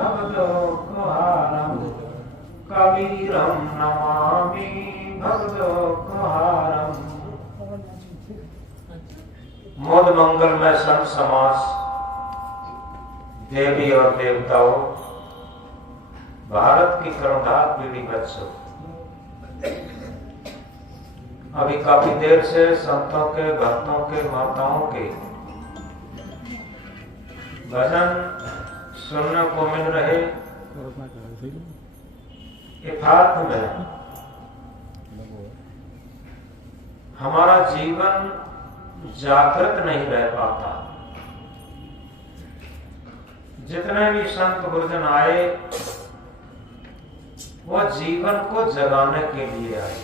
भवदोद्धारं कबीरं नमामि भवदोद्धारं। मोद मंगल में संत समाज, देवी और देवताओं, भारत की कर्णधार पीढ़ी बच्चों, अभी काफी देर से संतों के, भक्तों के, माताओं के भजन सुनने को मिल रहे। यथार्थ में हमारा जीवन जागृत नहीं रह पाता। जितने भी संत गुरुजन आए वो जीवन को जगाने के लिए आए।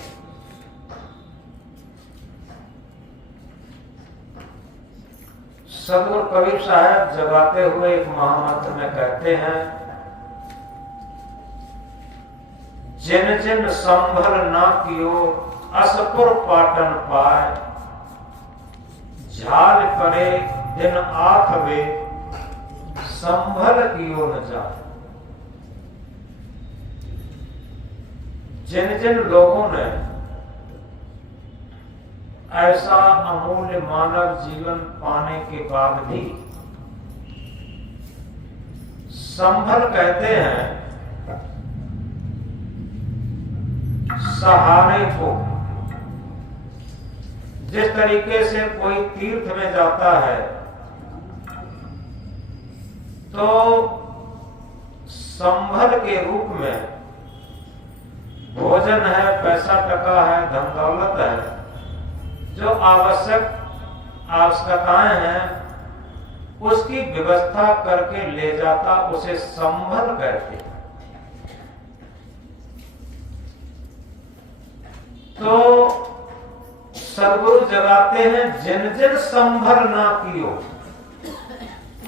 सदगुरु कबीर साहब जगाते हुए एक महामंत्र में कहते हैं, जिन जिन संभल ना कियो असपुर पाटन पाए, झाल परे दिन आठ वे संभल कियो न जाए। जिन जिन लोगों ने ऐसा अमूल्य मानव जीवन पाने के बाद भी संभल कहते हैं सहारे को। जिस तरीके से कोई तीर्थ में जाता है तो संभल के रूप में भोजन है, पैसा टका है, धन दौलत है, जो आवश्यक आवश्यकताएं हैं उसकी व्यवस्था करके ले जाता, उसे संभल कहते हैं। तो सदगुरु जगाते हैं, जिन जिन संभल ना कियो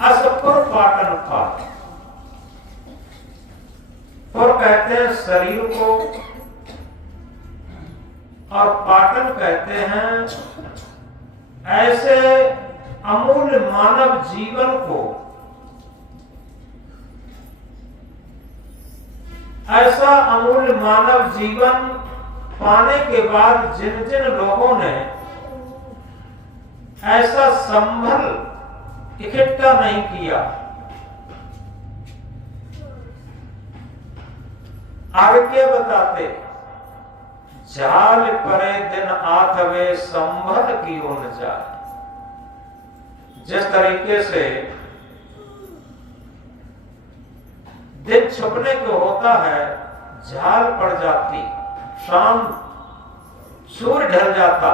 असपुर पाटन पाट। पुर कहते हैं शरीर को और पाटन कहते हैं ऐसे अमूल्य मानव जीवन को। ऐसा अमूल्य मानव जीवन पाने के बाद जिन जिन लोगों ने ऐसा संभल इकट्ठा नहीं किया, आगे क्या बताते, झाल परे दिन आठवे संभल कियो न जाए। जिस तरीके से दिन छुपने को होता है, झाल पड़ जाती, शाम सूर्य ढल जाता,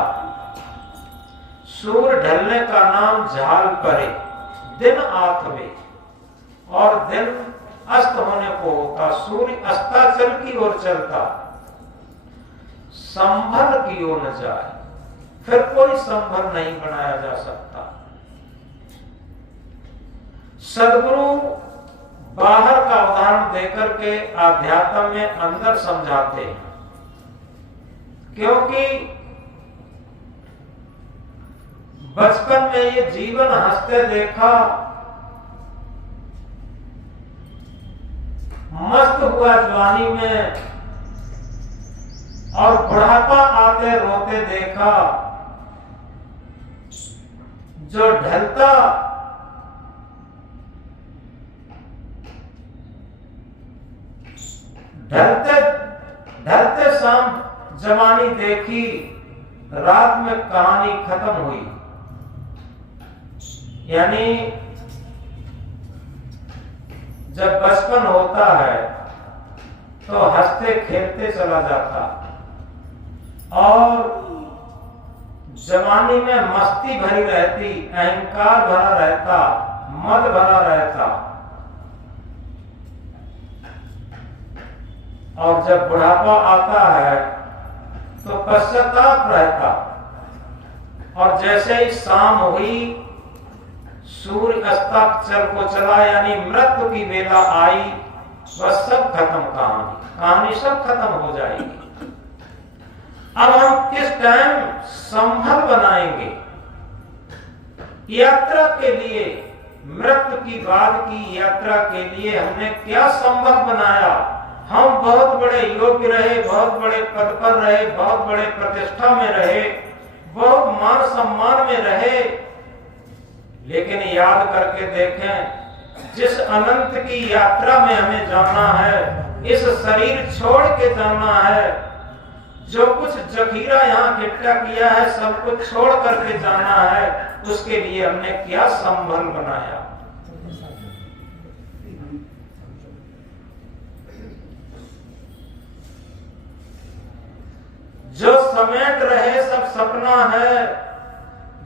सूर्य ढलने का नाम झाल परे, दिन आठवे, और दिन अस्त होने को होता, सूर्य अस्ताचल की ओर चलता, संभल कियो न जाए। फिर कोई संभल नहीं बनाया जा सकता। सदगुरु बाहर का उदाहरण देकर के आध्यात्म में अंदर समझाते हैं, क्योंकि बचपन में ये जीवन हंसते देखा, मस्त हुआ जवानी में, और बुढ़ापा आते रोते देखा। जो ढलता ढलते ढलते शाम जवानी देखी, रात में कहानी खत्म हुई। यानी जब बचपन होता है तो हंसते खेलते चला जाता, और जवानी में मस्ती भरी रहती, अहंकार भरा रहता, मद भरा रहता, और जब बुढ़ापा आता है तो पश्चाताप रहता। और जैसे ही शाम हुई, सूर्य अस्ताचल को चला, यानी मृत्यु की वेला आई, बस सब खत्म, कहानी सब खत्म हो जाएगी। अब हम किस टाइम संभल बनाएंगे यात्रा के लिए, मृत्यु की बाद की यात्रा के लिए हमने क्या संबंध बनाया। हम बहुत बड़े योग्य रहे, बहुत बड़े पद पर रहे, बहुत बड़े प्रतिष्ठा में रहे, बहुत मान सम्मान में रहे, लेकिन याद करके देखें जिस अनंत की यात्रा में हमें जाना है, इस शरीर छोड़ के जाना है, जो कुछ जखीरा यहाँ इकट्ठा किया है सब कुछ छोड़ करके जाना है, उसके लिए हमने क्या संबंध बनाया। जो समेट रहे सब सपना है,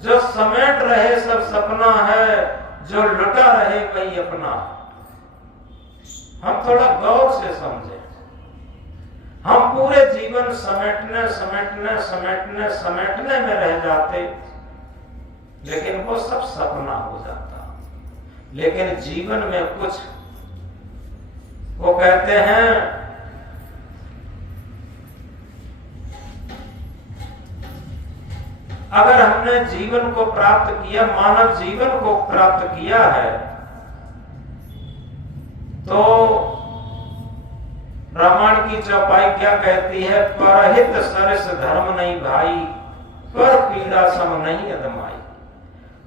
जो समेट रहे सब सपना है, जो लुटा रहे वही अपना। हम थोड़ा गौर से समझें। हम पूरे जीवन समेटने समेटने समेटने समेटने में रह जाते, लेकिन वो सब सपना हो जाता। लेकिन जीवन में कुछ वो कहते हैं अगर हमने जीवन को प्राप्त किया, मानव जीवन को प्राप्त किया है, तो रामायण की चौपाई क्या कहती है? परहित सरस धर्म नहीं भाई, पर पीड़ा सम नहीं अदमाई।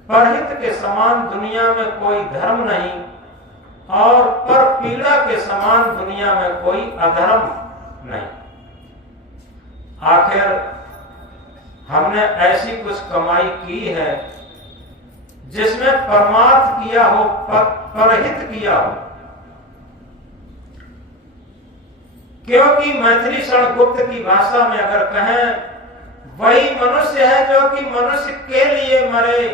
परहित के समान दुनिया में कोई धर्म नहीं, और पर पीड़ा के समान दुनिया में कोई अधर्म नहीं। आखिर हमने ऐसी कुछ कमाई की है जिसमें परमार्थ किया हो, परहित किया हो। क्योंकि मैथिली शरणगुप्त की भाषा में अगर कहें, वही मनुष्य है जो कि मनुष्य के लिए मरे,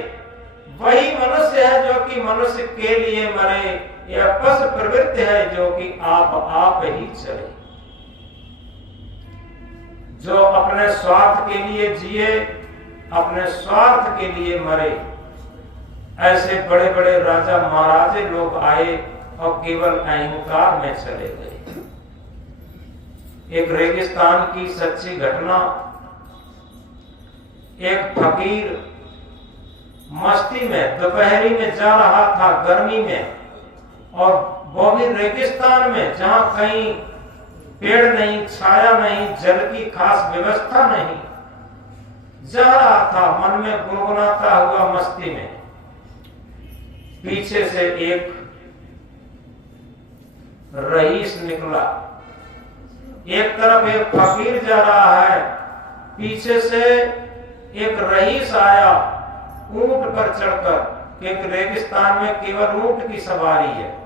वही मनुष्य है जो कि मनुष्य के लिए मरे, यह पशु प्रवृत्ति है जो कि आप ही चले। जो अपने स्वार्थ के लिए जिए, अपने स्वार्थ के लिए मरे, ऐसे बड़े बड़े राजा महाराजे लोग आए और केवल अहंकार में चले गए। एक रेगिस्तान की सच्ची घटना, एक फकीर मस्ती में दोपहरी में जा रहा था, गर्मी में, और वो भी रेगिस्तान में जहां कहीं पेड़ नहीं, छाया नहीं, जल की खास व्यवस्था नहीं, जा रहा था मन में गुनगुनाता हुआ मस्ती में। पीछे से एक रईस निकला। एक तरफ एक फकीर जा रहा है, पीछे से एक रईस आया ऊंट पर चढ़कर। एक रेगिस्तान में केवल ऊंट की सवारी है।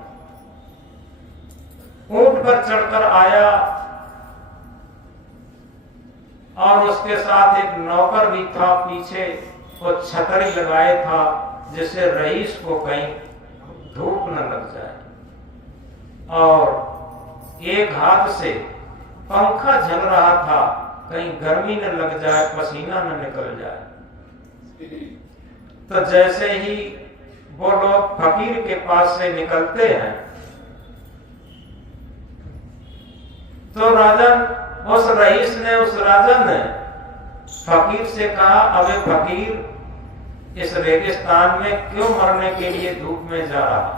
ऊंट पर चढ़कर आया और उसके साथ एक नौकर भी था पीछे, वो छतरी लगाए था जिससे रईस को कहीं धूप न लग जाए, और एक हाथ से पंखा झल रहा था कहीं गर्मी न लग जाए, पसीना न निकल जाए। तो जैसे ही वो लोग फकीर के पास से निकलते हैं, तो राजन, उस रईस ने, उस राजा ने फकीर से कहा, अबे फकीर, इस रेगिस्तान में क्यों मरने के लिए धूप में जा रहा?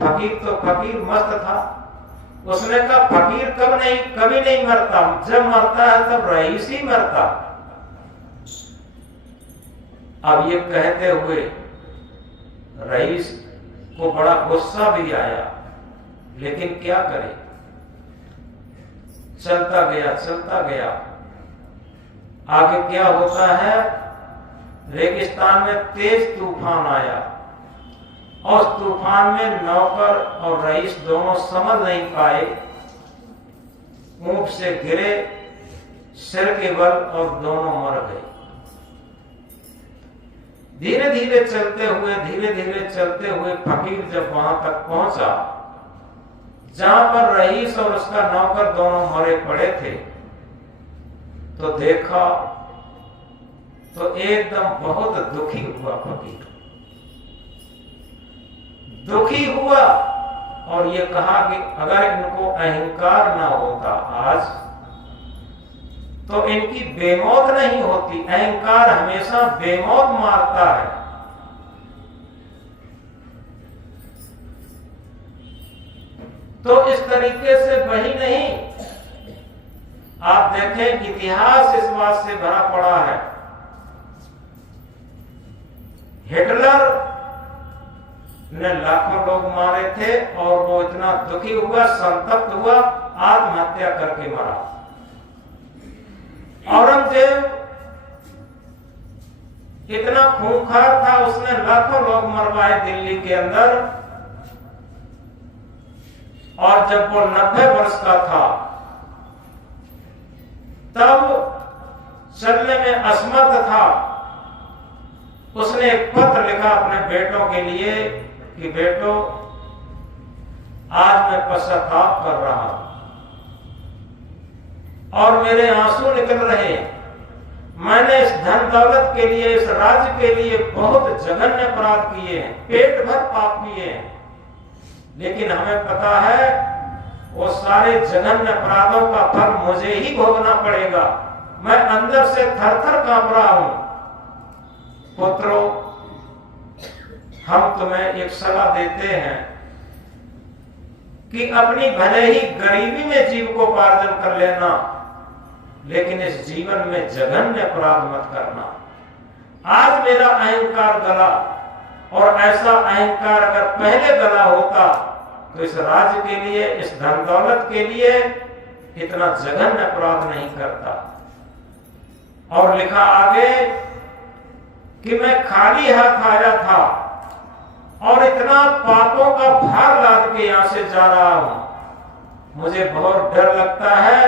फकीर तो फकीर मस्त था। उसने कहा, फकीर कभी नहीं मरता, जब मरता है तब रईस ही मरता। अब ये कहते हुए रईस को बड़ा गुस्सा भी आया, लेकिन क्या करे, चलता गया चलता गया। आगे क्या होता है, रेगिस्तान में तेज तूफान आया, और तूफान में नौकर और रईस दोनों समझ नहीं पाए, ऊंट से गिरे सिर के बल और दोनों मर गए। धीरे धीरे चलते हुए फकीर जब वहां तक पहुंचा जहां पर रईस और उसका नौकर दोनों मरे पड़े थे, तो देखा तो एकदम बहुत दुखी हुआ फकीर। दुखी हुआ और ये कहा कि अगर इनको अहंकार ना होता आज, तो इनकी बेमौत नहीं होती। अहंकार हमेशा बेमौत मारता है। तो इस तरीके से वही नहीं, आप देखें इतिहास इस बात से भरा पड़ा है। हिटलर ने लाखों लोग मारे थे और वो इतना दुखी हुआ, संतप्त हुआ, आत्महत्या करके मरा। औरंगजेब इतना खूंखार था, उसने लाखों लोग मरवाए दिल्ली के अंदर, और जब वो 90 वर्ष का था तब चलने में असमर्थ था। उसने एक पत्र लिखा अपने बेटों के लिए कि बेटो, आज मैं पश्चाताप कर रहा हूं और मेरे आंसू निकल रहे। मैंने इस धन दौलत के लिए, इस राज्य के लिए बहुत जघन्य अपराध किए हैं, पेट भर पाप किए हैं, लेकिन हमें पता है वो सारे जघन्य अपराधों का फल मुझे ही भोगना पड़ेगा। मैं अंदर से थर-थर कांप रहा हूं। पुत्रों, हम तुम्हें एक सलाह देते हैं कि अपनी भले ही गरीबी में जीविकोपार्जन कर लेना, लेकिन इस जीवन में जघन्य अपराध मत करना। आज मेरा अहंकार गला, और ऐसा अहंकार अगर पहले गला होता तो इस राज्य के लिए, इस धन दौलत के लिए इतना जघन्य अपराध नहीं करता। और लिखा आगे कि मैं खाली हाथ आया था और इतना पापों का भार लाद के यहां से जा रहा हूं। मुझे बहुत डर लगता है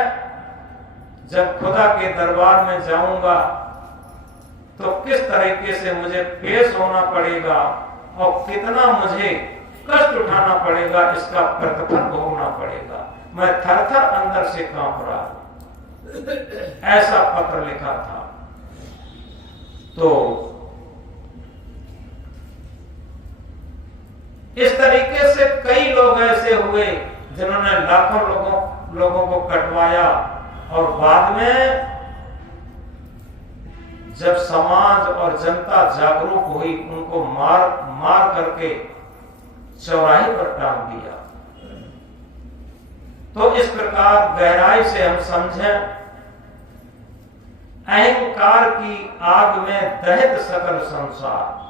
जब खुदा के दरबार में जाऊंगा तो किस तरीके से मुझे पेश होना पड़ेगा और कितना मुझे कष्ट उठाना पड़ेगा, इसका प्रतिफल भोगना पड़ेगा। मैं थर-थर अंदर से कांप रहा हूं। ऐसा पत्र लिखा था। तो इस तरीके से कई लोग ऐसे हुए जिन्होंने लाखों लोगों को कटवाया, और बाद में जब समाज और जनता जागरूक हुई, उनको मार करके चौराहे पर टांग दिया। तो इस प्रकार गहराई से हम समझें, अहंकार की आग में दहित सकल संसार,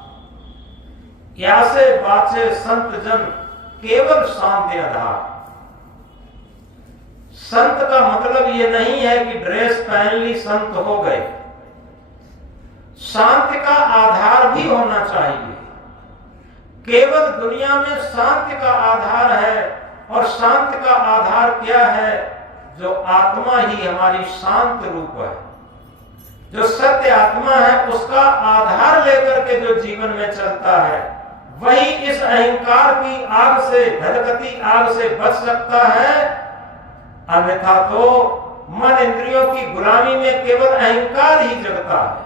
या से बाचे संत जन केवल शांति आधार। संत का मतलब ये नहीं है कि ड्रेस पहन ली संत हो गए। शांति का आधार भी होना चाहिए। केवल दुनिया में शांति का आधार है, और शांति का आधार क्या है? जो आत्मा ही हमारी शांत रूप है, जो सत्य आत्मा है, उसका आधार लेकर के जो जीवन में चलता है, वही इस अहंकार की आग से, धधकती आग से बच सकता है। अन्यथा तो मन इंद्रियों की गुलामी में केवल अहंकार ही जगता है।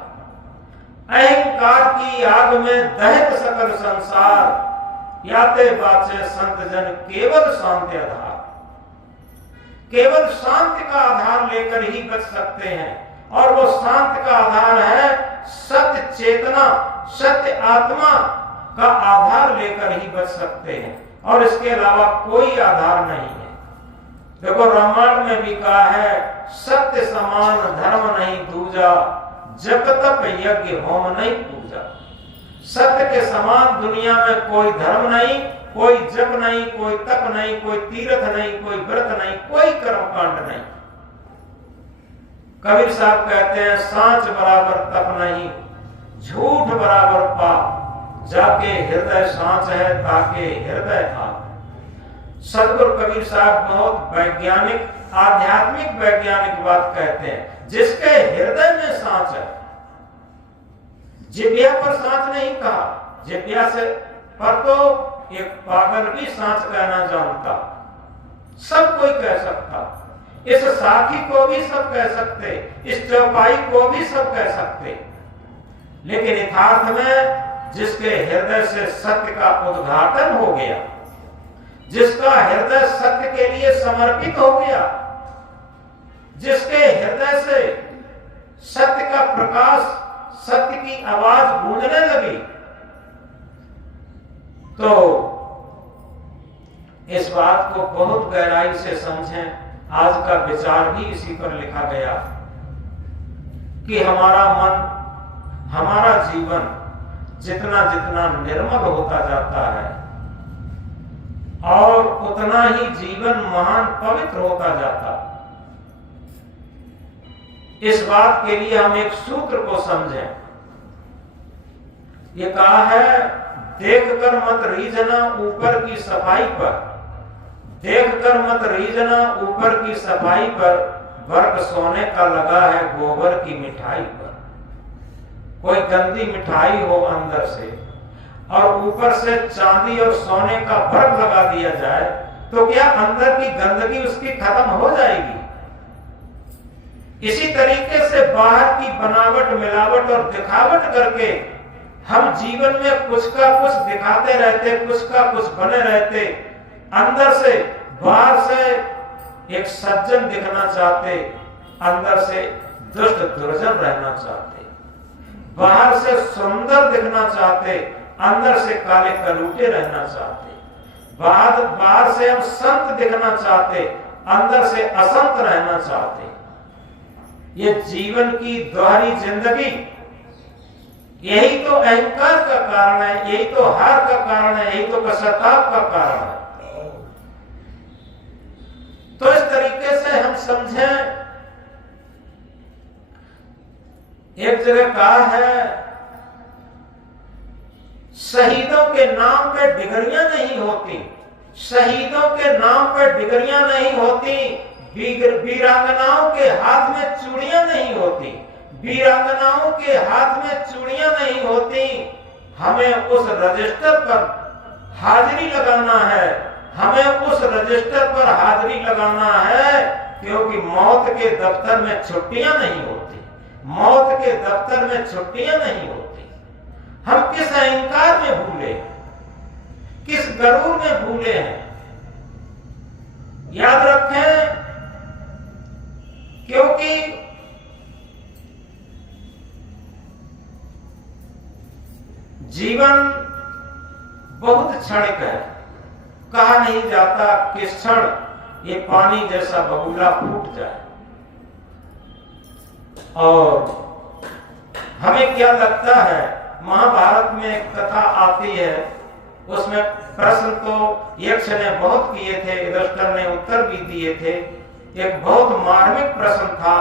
अहंकार की आग में दहित सकल संसार, याते बाचे संत जन केवल शांति आधार। केवल शांति का आधार लेकर ही बच सकते हैं, और वो शांति का आधार है सत्य चेतना, सत्य आत्मा का आधार लेकर ही बच सकते हैं, और इसके अलावा कोई आधार नहीं है। देखो, रामायण में भी कहा है, सत्य समान धर्म नहीं दूजा, जप तप यज्ञ होम नहीं पूजा। सत्य के समान दुनिया में कोई धर्म नहीं, कोई जप नहीं, कोई तप नहीं, कोई तीर्थ नहीं, कोई व्रत नहीं, कोई कर्मकांड नहीं। कबीर साहब कहते हैं, सांच बराबर तप नहीं, झूठ बराबर पाप, जाके हृदय सांच है ताके हृदय आप। सदगुरु कबीर साहब बहुत वैज्ञानिक, आध्यात्मिक वैज्ञानिक बात कहते हैं, जिसके हृदय में सांच है। जिब्या पर सांच नहीं कहा, जिब्या से पर तो एक पागल भी सांच कहना जानता, सब कोई कह सकता। इस साखी को भी सब कह सकते, इस चौपाई को भी सब कह सकते, लेकिन यथार्थ में जिसके हृदय से सत्य का उद्घाटन हो गया, जिसका हृदय सत्य के लिए समर्पित हो गया, जिसके हृदय से सत्य का प्रकाश, सत्य की आवाज गूंजने लगी, तो इस बात को बहुत गहराई से समझें। आज का विचार भी इसी पर लिखा गया कि हमारा मन, हमारा जीवन जितना जितना निर्मल होता जाता है और उतना ही जीवन महान पवित्र होता जाता। इस बात के लिए हम एक सूत्र को समझें। ये कहा है, देखकर मत रीझना ऊपर की सफाई पर, देखकर मत रीझना ऊपर की सफाई पर, वर्क सोने का लगा है गोबर की मिठाई पर। कोई गंदी मिठाई हो अंदर से और ऊपर से चांदी और सोने का वर्क लगा दिया जाए तो क्या अंदर की गंदगी उसकी खत्म हो जाएगी? इसी तरीके से बाहर की बनावट, मिलावट और दिखावट करके हम जीवन में कुछ का कुछ दिखाते रहते, कुछ का कुछ बने रहते। अंदर से, बाहर से एक सज्जन दिखना चाहते, अंदर से दुष्ट दुर्जन रहना चाहते। बाहर से सुंदर दिखना चाहते, अंदर से काले कलूटे रहना चाहते। बाहर से हम संत दिखना चाहते, अंदर से असंत रहना चाहते। ये जीवन की दोहरी जिंदगी, यही तो अहंकार का कारण है, यही तो हार का कारण है, यही तो पश्चाताप का कारण है। तो इस तरीके से हम समझें। एक जगह कहा है, शहीदों के नाम पे डिगरियां नहीं होती, शहीदों के नाम पे डिगरियां नहीं होती, वीरांगनाओं के हाथ में चूड़ियां नहीं होती, वीरांगनाओं के हाथ में चूड़ियां नहीं होती। हमें उस रजिस्टर पर हाजिरी लगाना है, हमें उस रजिस्टर पर हाजिरी लगाना है, क्योंकि मौत के दफ्तर में छुट्टियां नहीं होती, मौत के दफ्तर में छुट्टियां नहीं होती। हम किस अहंकार में भूले, किस गरूर में भूले हैं? याद रखें, क्योंकि जीवन बहुत क्षणिक है। कहा नहीं जाता किस क्षण ये पानी जैसा बबूला फूट जाए। और हमें क्या लगता है, महाभारत में एक कथा आती है, उसमें प्रश्न तो यक्ष ने बहुत किए थे, युधिष्ठिर ने उत्तर भी दिए थे। एक बहुत मार्मिक प्रश्न था।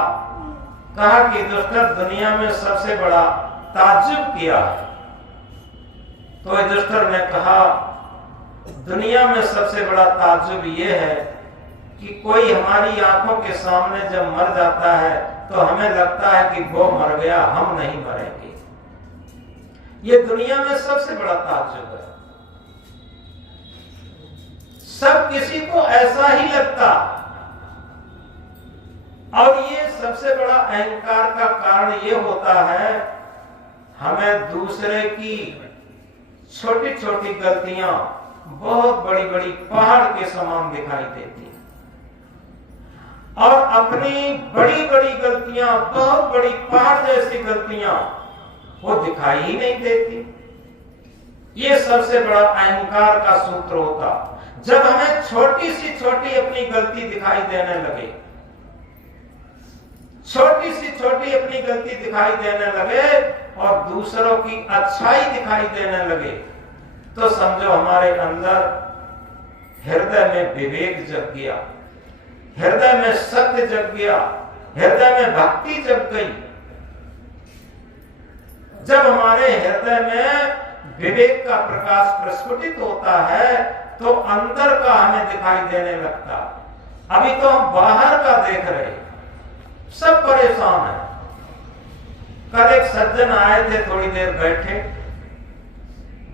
कहा कि युधिष्ठिर, दुनिया में सबसे बड़ा ताज्जुब किया है। तो युधिष्ठिर ने कहा, दुनिया में सबसे बड़ा ताज्जुब यह है कि कोई हमारी आंखों के सामने जब मर जाता है तो हमें लगता है कि वो मर गया, हम नहीं मरेंगे। ये दुनिया में सबसे बड़ा ताज्जुब है। सब किसी को ऐसा ही लगता, और ये सबसे बड़ा अहंकार का कारण ये होता है, हमें दूसरे की छोटी छोटी गलतियां बहुत बड़ी बड़ी पहाड़ के समान दिखाई देती, और अपनी बड़ी बड़ी गलतियां, बहुत बड़ी पहाड़ जैसी गलतियां वो दिखाई ही नहीं देती। ये सबसे बड़ा अहंकार का सूत्र होता। जब हमें छोटी सी छोटी अपनी गलती दिखाई देने लगे, छोटी सी छोटी अपनी गलती दिखाई देने लगे और दूसरों की अच्छाई दिखाई देने लगे, तो समझो हमारे अंदर हृदय में विवेक जग गया, हृदय में सत्य जग गया, हृदय में भक्ति जग गई। जब हमारे हृदय में विवेक का प्रकाश प्रस्फुटित होता है तो अंदर का हमें दिखाई देने लगता। अभी तो हम बाहर का देख रहे, सब परेशान है। कल एक सज्जन आए थे, थोड़ी देर बैठे,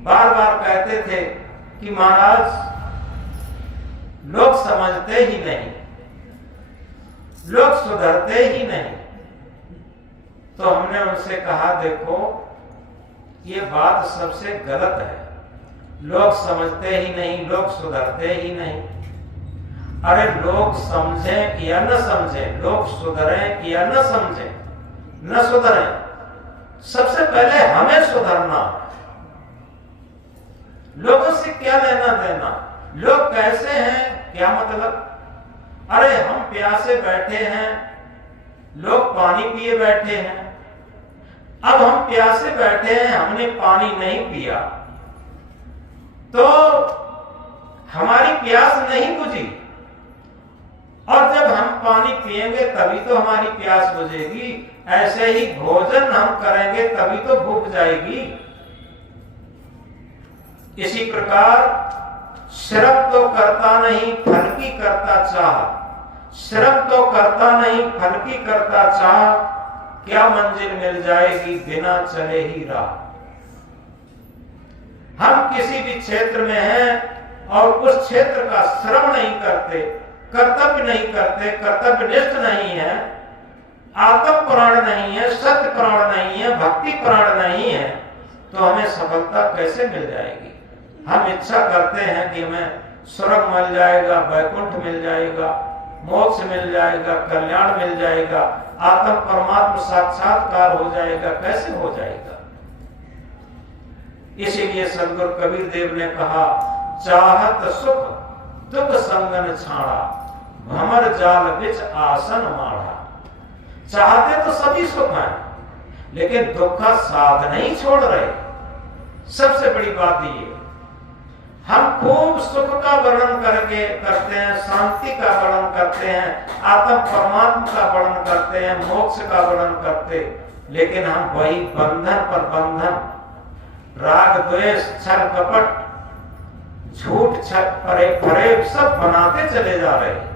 बार बार कहते थे कि महाराज लोग समझते ही नहीं, लोग सुधरते ही नहीं। तो हमने उनसे कहा, देखो ये बात सबसे गलत है। लोग समझते ही नहीं, लोग सुधरते ही नहीं। अरे लोग समझें या न समझें, लोग सुधरें या न समझें, न सुधरें, सबसे पहले हमें सुधरना। लोगों से क्या लेना देना? लोग कैसे हैं, क्या मतलब? अरे हम प्यासे बैठे हैं, लोग पानी पिए बैठे हैं। अब हम प्यासे बैठे हैं, हमने पानी नहीं पिया तो हमारी प्यास नहीं बुझी, और जब हम पानी पिएंगे तभी तो हमारी प्यास बुझेगी। ऐसे ही भोजन हम करेंगे तभी तो भूख जाएगी। इसी प्रकार श्रम तो करता नहीं, फल की करता चाह। श्रम तो करता नहीं, फल की करता चाह, क्या मंजिल मिल जाएगी बिना चले ही राह। हम किसी भी क्षेत्र में हैं और उस क्षेत्र का श्रम नहीं करते, कर्तव्य नहीं करते, कर्तव्यनिष्ठ नहीं है, आत्म प्राण नहीं है, सत्य प्राण नहीं है, भक्ति प्राण नहीं है, तो हमें सफलता कैसे मिल जाएगी? हम इच्छा करते हैं कि हमें स्वर्ग मिल जाएगा, वैकुंठ मिल जाएगा, मोक्ष मिल जाएगा, कल्याण मिल जाएगा, आत्म परमात्मा साक्षात्कार हो जाएगा। कैसे हो जाएगा? इसीलिए सदगुरु कबीर देव ने कहा, चाहत सुख दुख संगन छाड़ा, भमर जाल बिच आसन माड़ा। चाहते तो सभी सुख हैं, लेकिन दुख का साथ नहीं छोड़ रहे। सबसे बड़ी बात ये, हम खूब सुख का वर्णन करते हैं, शांति का वर्णन करते हैं, आत्म परमात्मा का वर्णन करते हैं, मोक्ष का वर्णन करते, लेकिन हम वही बंधन पर बंधन, राग द्वेष छल कपट झूठ फरेब सब बनाते चले जा रहे हैं।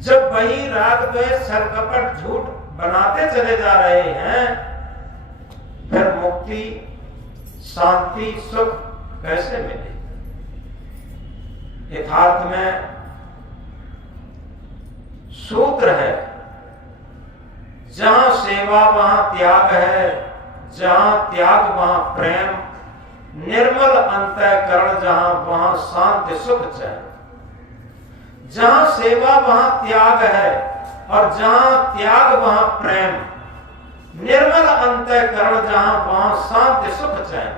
जब वही राग द्वेष छल कपट झूठ बनाते चले जा रहे हैं, फिर मुक्ति शांति सुख कैसे मिले? यथार्थ में सूत्र है, जहां सेवा वहां त्याग है, जहां त्याग वहां प्रेम, निर्मल अंतःकरण जहां वहां शांति सुख चैन। जहां सेवा वहां त्याग है और जहां त्याग वहां प्रेम, निर्मल अंतःकरण जहां वहां शांति सुख चैन।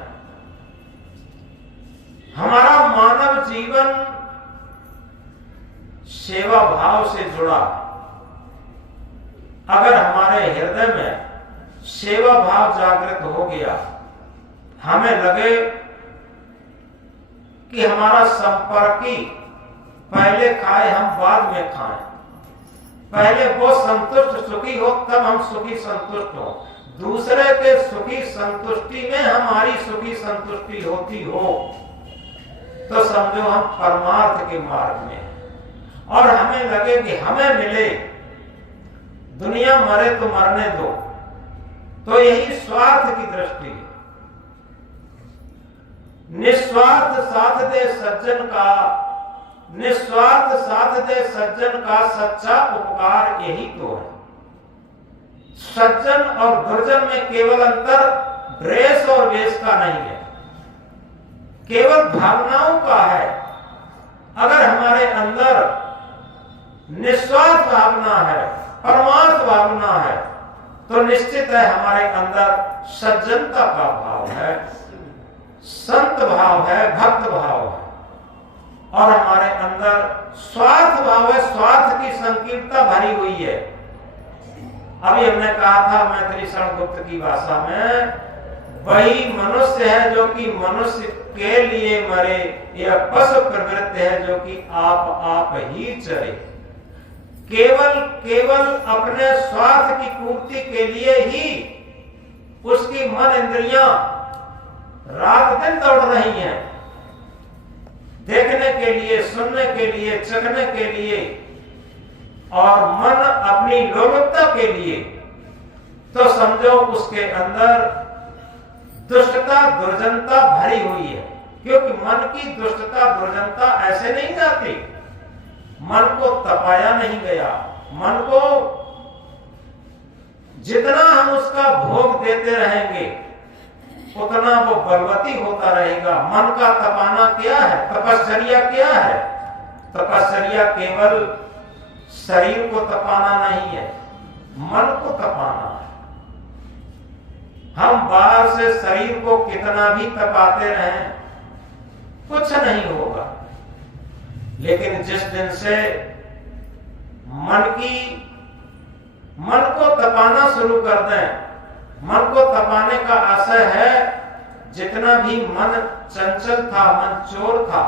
हमारा मानव जीवन सेवा भाव से जुड़ा। अगर हमारे हृदय में सेवा भाव जागृत हो गया, हमें लगे कि हमारा संपर्की पहले खाए हम बाद में खाएं, पहले वो संतुष्ट सुखी हो तब हम सुखी संतुष्ट हो, दूसरे के सुखी संतुष्टि में हमारी सुखी संतुष्टि होती हो, तो समझो हम परमार्थ के मार्ग में हैं। और हमें लगे कि हमें मिले, दुनिया मरे तो मरने दो, तो यही स्वार्थ की दृष्टि है। निस्वार्थ साथ दे सज्जन का, निस्वार्थ साथ दे सज्जन का सच्चा उपकार यही तो है। सज्जन और दुर्जन में केवल अंतर ड्रेस और वेश का नहीं है, केवल भावनाओं का है। अगर हमारे अंदर निस्वार्थ भावना है, परमार्थ भावना है, तो निश्चित है हमारे अंदर सज्जनता का भाव है, संत भाव है, भक्त भाव है। और हमारे अंदर स्वार्थ भाव है, स्वार्थ की संकीर्णता भरी हुई है। अभी हमने कहा था मैथिली शरण गुप्त की भाषा में, वही मनुष्य है जो कि मनुष्य के लिए मरे, यह पशु प्रवृत्ति है जो कि आप ही चरे। केवल अपने स्वार्थ की पूर्ति के लिए ही उसकी मन इंद्रियां रात दिन दौड़ रही हैं, देखने के लिए, सुनने के लिए, चखने के लिए, और मन अपनी लोलुपता के लिए। तो समझो उसके अंदर दुष्टता दुर्जनता भरी हुई है, क्योंकि मन की दुष्टता दुर्जनता ऐसे नहीं जाती। मन को तपाया नहीं गया, मन को जितना हम उसका भोग देते रहेंगे उतना वो बलवती होता रहेगा। मन का तपाना क्या है? तपश्चर्या क्या है? तपश्चर्या केवल शरीर को तपाना नहीं है, मन को तपाना है। हम बाहर से शरीर को कितना भी तपाते रहें, कुछ नहीं होगा। लेकिन जिस दिन से मन को तपाना शुरू कर दें, मन को तपाने का आशय है, जितना भी मन चंचल था, मन चोर था,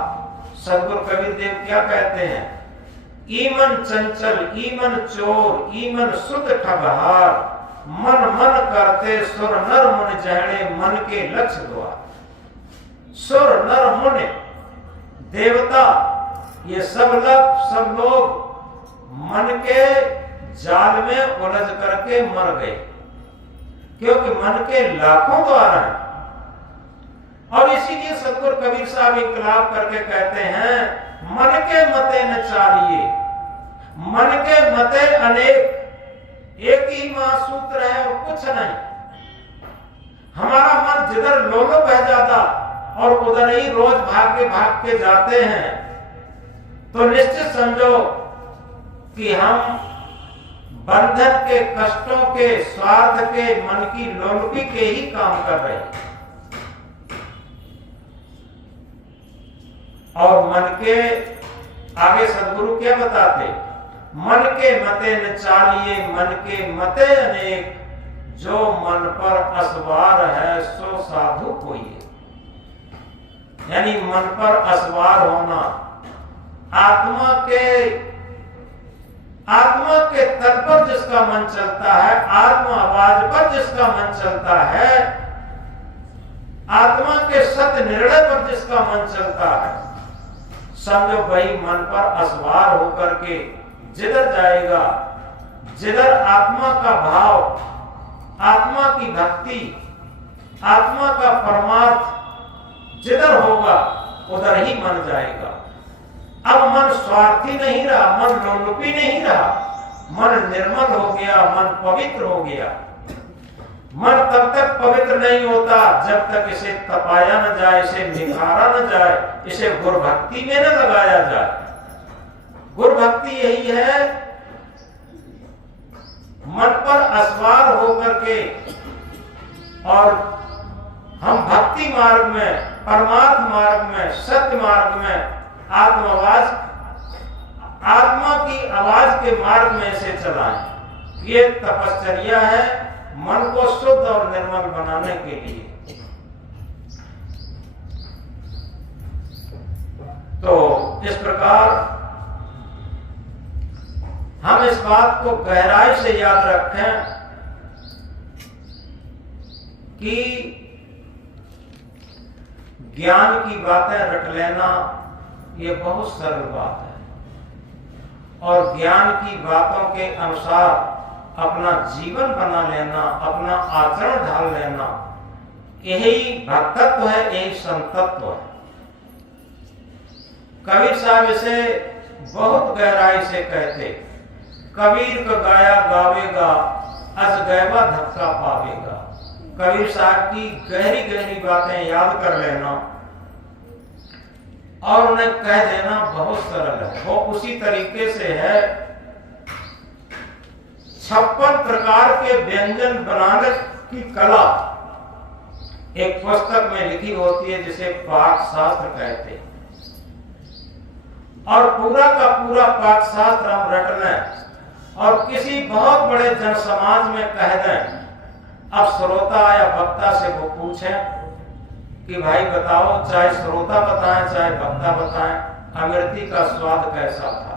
सदगुरु कबीर देव क्या कहते हैं, ईमन चंचल ईमन चोर ईमन सुध ठगहार, मन मन करते सुर नर मुनि जहणे मन के लक्ष्य द्वार। सुर नर मुनि देवता ये सब लोग मन के जाल में उलझ करके मर गए, क्योंकि मन के लाखों द्वार हैं। और इसीलिए सदगुरु कबीर साहब इंकलाब करके कहते हैं, मन के मते न चालिए, मन के मते अनेक, एक ही महासूत्र है और कुछ नहीं। हमारा मन जिधर लोलो बह जाता और उधर ही रोज भाग के जाते हैं, तो निश्चित समझो कि हम बंधन के, कष्टों के, स्वार्थ के, मन की लोलुपी के ही काम कर रहे हैं। और मन के आगे सदगुरु क्या बताते, मन के मते न चालिए, मन के मते अनेक, जो मन पर असवार है सो साधु कोई। यानी मन पर असवार होना, आत्मा के तल पर जिसका मन चलता है, आत्मा आवाज पर जिसका मन चलता है, आत्मा के सत्य निर्णय पर जिसका मन चलता है, समझो भाई मन पर असवार होकर के जिधर जाएगा, जिधर आत्मा का भाव, आत्मा की भक्ति, आत्मा का परमार्थ जिधर होगा उधर ही मन जाएगा। अब मन स्वार्थी नहीं रहा, मन लोलुपी नहीं रहा, मन निर्मल हो गया, मन पवित्र हो गया। मन तब तक पवित्र नहीं होता जब तक इसे तपाया न जाए, इसे निखारा न जाए, इसे गुरु भक्ति में न लगाया जाए। गुरु भक्ति यही है, मन पर असवार होकर के और हम भक्ति मार्ग में, परमार्थ मार्ग में, सत्य मार्ग में, आत्मा की आवाज के मार्ग में से चलाएं। ये तपश्चर्या है मन को शुद्ध और निर्मल बनाने के लिए। तो इस प्रकार हम इस बात को गहराई से याद रखें कि ज्ञान की बातें रट लेना ये बहुत सरल बात है, और ज्ञान की बातों के अनुसार अपना जीवन बना लेना, अपना आचरण ढाल लेना, यही भक्तत्व है, यही संतत्व है। कबीर साहब इसे बहुत गहराई से कहते, कबीर का गाया गावेगा, अज गैबा धक्का पावेगा। कबीर साहब की गहरी गहरी बातें याद कर लेना और उन्हें कह देना बहुत सरल है। वो उसी तरीके से है, 56 प्रकार के व्यंजन बनाने की कला एक पुस्तक में लिखी होती है, जिसे पाक शास्त्र कहते हैं। और पूरा का पूरा पाक शास्त्र हम रट लें और किसी बहुत बड़े जन समाज में कह दें, अब श्रोता या वक्ता से वो पूछें कि भाई बताओ, चाहे श्रोता बताएं चाहे वक्ता बताएं, अमृति का स्वाद कैसा था,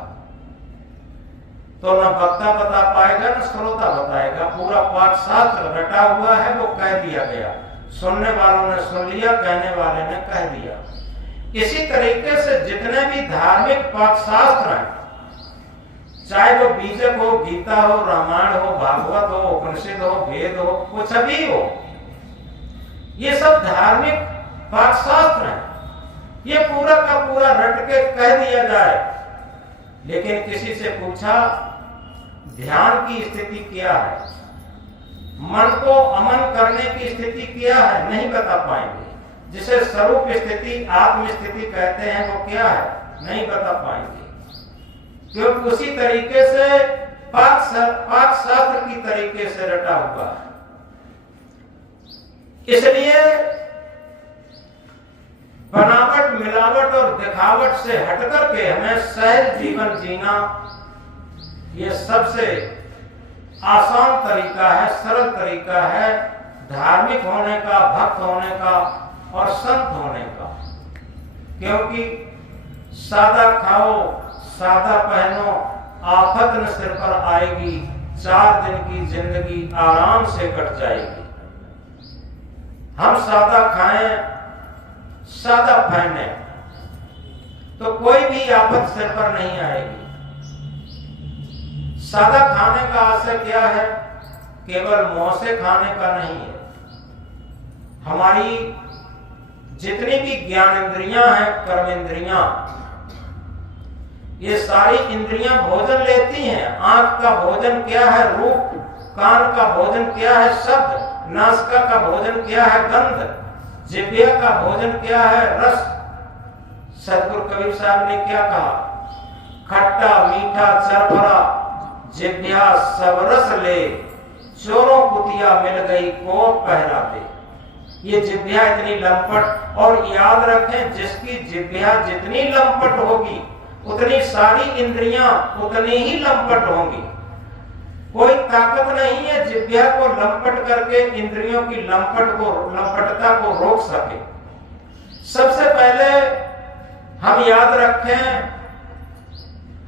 तो न वक्ता बता पाएगा न श्रोता बताएगा। पूरा पाठ शास्त्र रटा हुआ है, वो कह दिया गया, सुनने वालों ने सुन लिया, कहने वाले ने कह दिया। इसी तरीके से जितने भी धार्मिक पाठ शास्त्र हैं, चाहे वो बीजक हो, गीता हो, रामायण हो, भागवत हो, उपनिषद हो, वेद हो, कुछ भी हो, ये सब धार्मिक पाठ शास्त्र हैं। ये पूरा का पूरा रट के कह दिया जाए, लेकिन किसी से पूछा ध्यान की स्थिति क्या है, मन को अमन करने की स्थिति क्या है, नहीं बता पाएंगे। जिसे स्वरूप स्थिति, आत्म स्थिति कहते हैं, वो क्या है, नहीं बता पाएंगे, क्योंकि उसी तरीके से पाठ शास्त्र की तरीके से रटा हुआ है। इसलिए बनावट, मिलावट और दिखावट से हटकर के हमें सहज जीवन जीना, ये सबसे आसान तरीका है, सरल तरीका है धार्मिक होने का, भक्त होने का और संत होने का। क्योंकि सादा खाओ, सादा पहनो, आफत न सिर पर आएगी, 4 दिन की जिंदगी आराम से कट जाएगी। हम सादा खाएं, सादा पहने तो कोई भी आफत सिर पर नहीं आएगी। सादा खाने का आशय क्या है? केवल मुंह से खाने का नहीं है। हमारी जितनी भी ज्ञान इंद्रियां हैं, कर्म इंद्रियां, ये सारी इंद्रियां भोजन लेती हैं। आंख का भोजन क्या है? रूप। कान का भोजन क्या है? शब्द। नासिका का भोजन क्या है? गंध। जिह्वा का भोजन क्या है? रस। सतगुरु कबीर साहब ने क्या कहा? खट्टा मीठा चरफरा जिह्वा सब रस ले, चोरों कुतिया मिल गई को पहरा दे। ये जिह्वा इतनी लंपट, और याद रखें जिसकी जिह्वा जितनी लंपट होगी उतनी सारी इंद्रियां उतनी ही लंपट होंगी। कोई ताकत नहीं है जिह्वा को लंपट करके इंद्रियों की लंपटता को रोक सके। सबसे पहले हम याद रखें,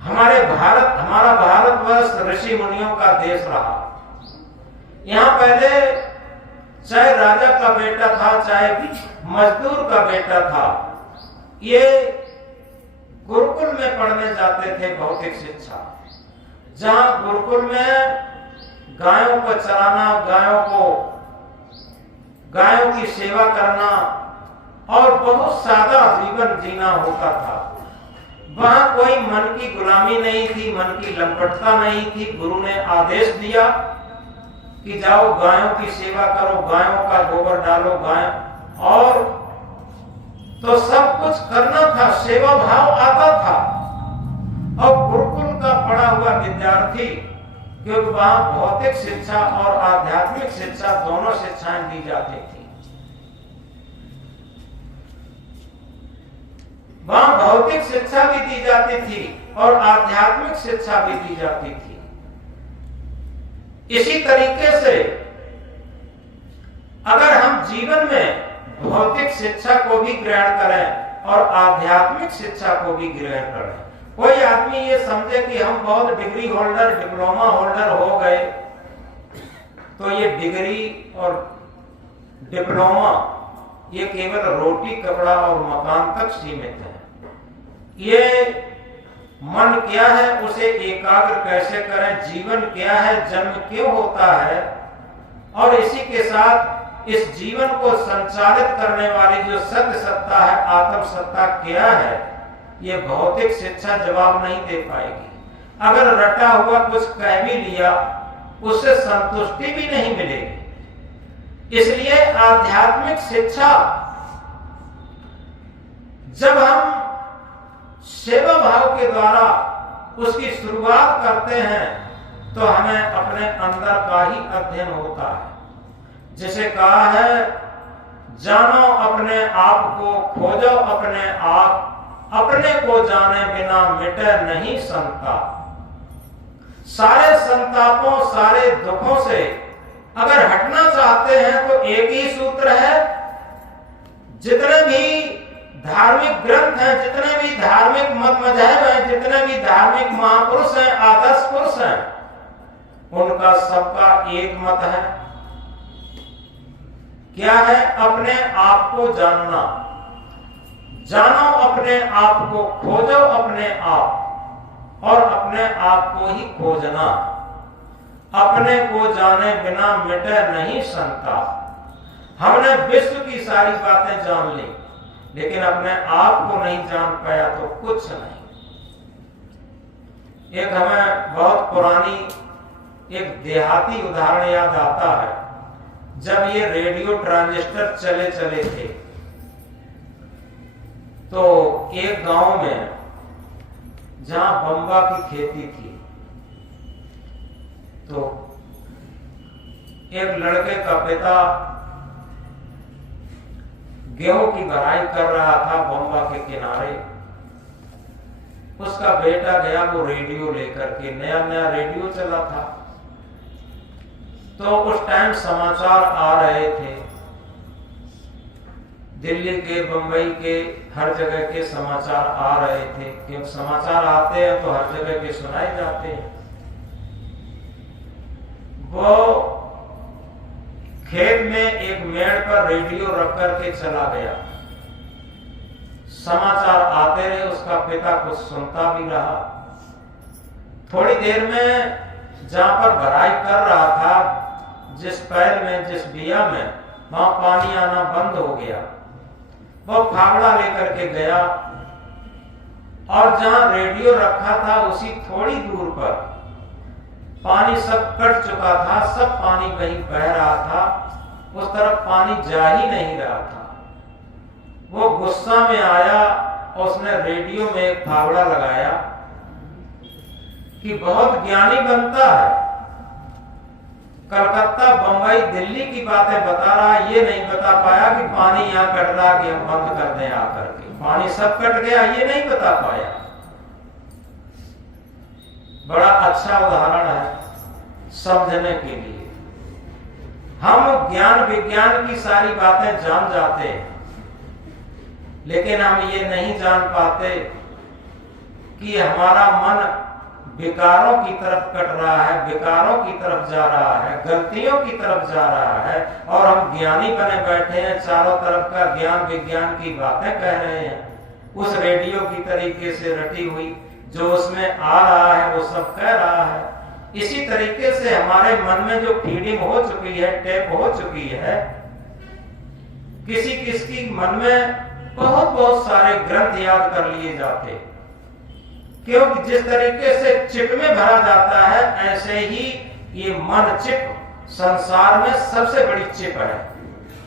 हमारा भारतवर्ष ऋषि मुनियों का देश रहा। यहाँ पहले चाहे राजा का बेटा था, चाहे मजदूर का बेटा था, ये गुरुकुल में पढ़ने जाते थे भौतिक शिक्षा। जहां गुरुकुल में गायों को चराना, गायों की सेवा करना और बहुत सादा जीवन जीना होता था। वहां कोई मन की गुलामी नहीं थी, मन की लंपटता नहीं थी। गुरु ने आदेश दिया कि जाओ गायों की सेवा करो, गायों का गोबर डालो, और तो सब कुछ करना था, सेवा भाव आता था। और गुरुकुल का पढ़ा हुआ विद्यार्थी, क्योंकि वहां भौतिक शिक्षा और आध्यात्मिक शिक्षा दोनों शिक्षाएं दी जाती थी। वहां भौतिक शिक्षा भी दी जाती थी और आध्यात्मिक शिक्षा भी दी जाती थी। इसी तरीके से अगर हम जीवन में भौतिक शिक्षा को भी ग्रहण करें और आध्यात्मिक शिक्षा को भी ग्रहण करें, कोई आदमी ये समझे कि हम बहुत डिग्री होल्डर, डिप्लोमा होल्डर हो गए, तो ये डिग्री और डिप्लोमा ये केवल रोटी, कपड़ा और मकान तक सीमित है। ये मन क्या है, उसे एकाग्र कैसे करें, जीवन क्या है, जन्म क्यों होता है, और इसी के साथ इस जीवन को संचालित करने वाली जो सत्य सत्ता है, आत्म सत्ता क्या है, ये भौतिक शिक्षा जवाब नहीं दे पाएगी। अगर रटा हुआ कुछ कह भी लिया, उससे संतुष्टि भी नहीं मिलेगी। इसलिए आध्यात्मिक शिक्षा जब हम सेवा भाव के द्वारा उसकी शुरुआत करते हैं तो हमें अपने अंदर का ही अध्ययन होता है। जिसे कहा है, जानो अपने आप को, खोजो अपने आप, अपने को जाने बिना मिटे नहीं संताप। सारे संतापों, सारे दुखों से अगर हटना चाहते हैं तो एक ही सूत्र है। जितने भी धार्मिक ग्रंथ हैं, जितने भी धार्मिक मत मजहब हैं, जितने भी धार्मिक महापुरुष हैं, आदर्श पुरुष हैं, उनका सबका एक मत है। क्या है? अपने आप को जानना। जानो अपने आप को, खोजो अपने आप, और अपने आप को ही खोजना। अपने को जाने बिना मिटे नहीं संताप। हमने विश्व की सारी बातें जान ली, लेकिन अपने आप को नहीं जान पाया तो कुछ नहीं। एक हमें बहुत पुरानी एक देहाती उदाहरण याद आता है। जब ये रेडियो ट्रांजिस्टर चले थे तो एक गांव में जहां बम्बा की खेती थी, तो एक लड़के का पिता गेहूं की भराई कर रहा था बम्बा के किनारे। उसका बेटा गया वो रेडियो लेकर के, नया नया रेडियो चला था, तो उस टाइम समाचार आ रहे थे, दिल्ली के, बंबई के, हर जगह के समाचार आ रहे थे, क्योंकि समाचार आते हैं तो हर जगह के सुनाए जाते हैं। वो खेत में एक मेड़ पर रेडियो रख करके चला गया, समाचार आते रहे, उसका पिता कुछ सुनता भी रहा। थोड़ी देर में जहां पर भराई कर रहा था, जिस पैर में, जिस बिया में, वहां पानी आना बंद हो गया। वो फावड़ा लेकर के गया और जहां रेडियो रखा था उसी थोड़ी दूर पर पानी सब कट चुका था, सब पानी कहीं बह रहा था, उस तरफ पानी जा ही नहीं रहा था। वो गुस्सा में आया और उसने रेडियो में एक फावड़ा लगाया कि बहुत ज्ञानी बनता है, कलकत्ता, बंबई, दिल्ली की बातें बता रहा, ये नहीं बता पाया कि पानी यहाँ कट रहा कि हम बंद कर दें आकर के, पानी सब कट गया, ये नहीं बता पाया। बड़ा अच्छा उदाहरण है समझने के लिए। हम ज्ञान विज्ञान की सारी बातें जान जाते हैं, लेकिन हम ये नहीं जान पाते कि हमारा मन विकारों की तरफ कट रहा है, विकारों की तरफ जा रहा है, गलतियों की तरफ जा रहा है, और हम ज्ञानी बने बैठे हैं, चारों तरफ का ज्ञान विज्ञान की बातें कह रहे हैं, उस रेडियो की तरीके से रटी हुई, जो उसमें आ रहा है वो सब कह रहा है। इसी तरीके से हमारे मन में जो फीडिंग हो चुकी है, टेप हो चुकी है, किसी किसी मन में बहुत बहुत सारे ग्रंथ याद कर लिए जाते, क्योंकि जिस तरीके से चिप में भरा जाता है, ऐसे ही ये मन चिप संसार में सबसे बड़ी चिप है।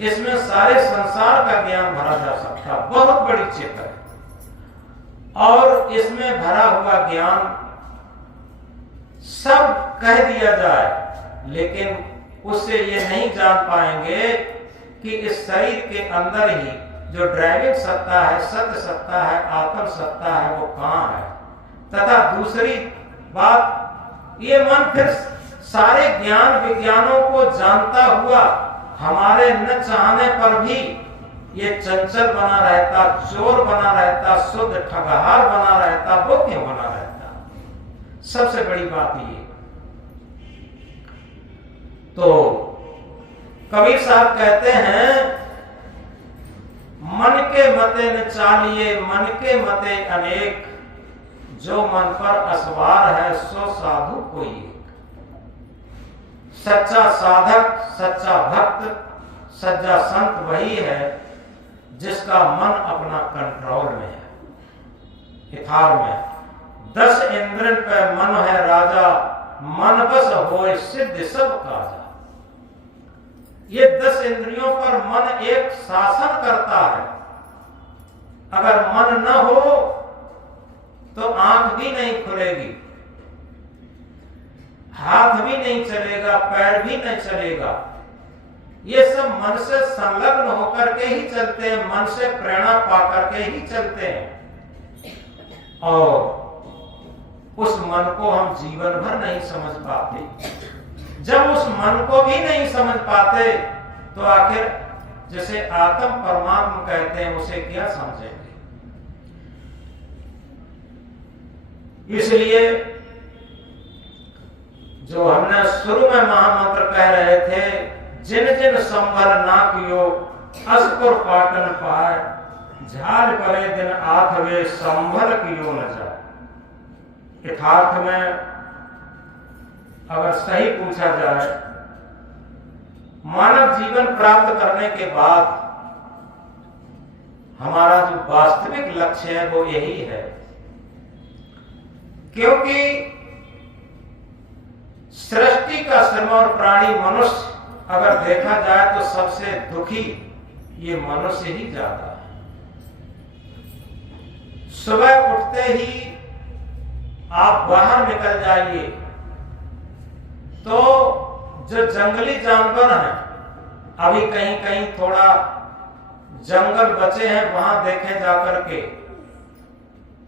इसमें सारे संसार का ज्ञान भरा जा सकता, बहुत बड़ी चिप है, और इसमें भरा हुआ ज्ञान सब कह दिया जाए, लेकिन उससे ये नहीं जान पाएंगे कि इस शरीर के अंदर ही जो ड्राइविंग सत्ता है, सत्य सत्ता है, आत्म सत्ता है, वो कहां है। तथा दूसरी बात, ये मन फिर सारे ज्ञान विज्ञानों को जानता हुआ हमारे न चाहने पर भी ये चंचल बना रहता, चोर बना रहता, शुद्ध ठगहार बना रहता। वो क्यों बना रहता? सबसे बड़ी बात ये। तो कबीर साहब कहते हैं, मन के मते न चालिए, मन के मते अनेक, जो मन पर असवार है सो साधु कोई एक। सच्चा साधक, सच्चा भक्त, सच्चा संत वही है जिसका मन अपना कंट्रोल में है, इथार में। 10 इंद्रियन पे मन है राजा, मन बस होए सिद्ध सब काजा। ये 10 इंद्रियों पर मन एक शासन करता है। अगर मन न हो तो आंख भी नहीं खुलेगी, हाथ भी नहीं चलेगा, पैर भी नहीं चलेगा। ये सब मन से संलग्न होकर के ही चलते हैं, मन से प्रेरणा पाकर के ही चलते हैं, और उस मन को हम जीवन भर नहीं समझ पाते। जब उस मन को भी नहीं समझ पाते तो आखिर जिसे आत्म परमात्मा कहते हैं उसे क्या समझेंगे। इसलिए जो हमने शुरू में महामंत्र कह रहे थे, जिन जिन संभल ना कियो असपुर पाटन पाए, झाल परे दिन आठवे संभल कियो न जाए। यथार्थ में अगर सही पूछा जाए, मानव जीवन प्राप्त करने के बाद हमारा जो वास्तविक लक्ष्य है वो यही है, क्योंकि सृष्टि का श्रमण प्राणी मनुष्य अगर देखा जाए तो सबसे दुखी ये मनुष्य ही ज्यादा है। सुबह उठते ही आप बाहर निकल जाइए तो जो जंगली जानवर हैं, अभी कहीं कहीं थोड़ा जंगल बचे हैं वहां देखें जाकर के,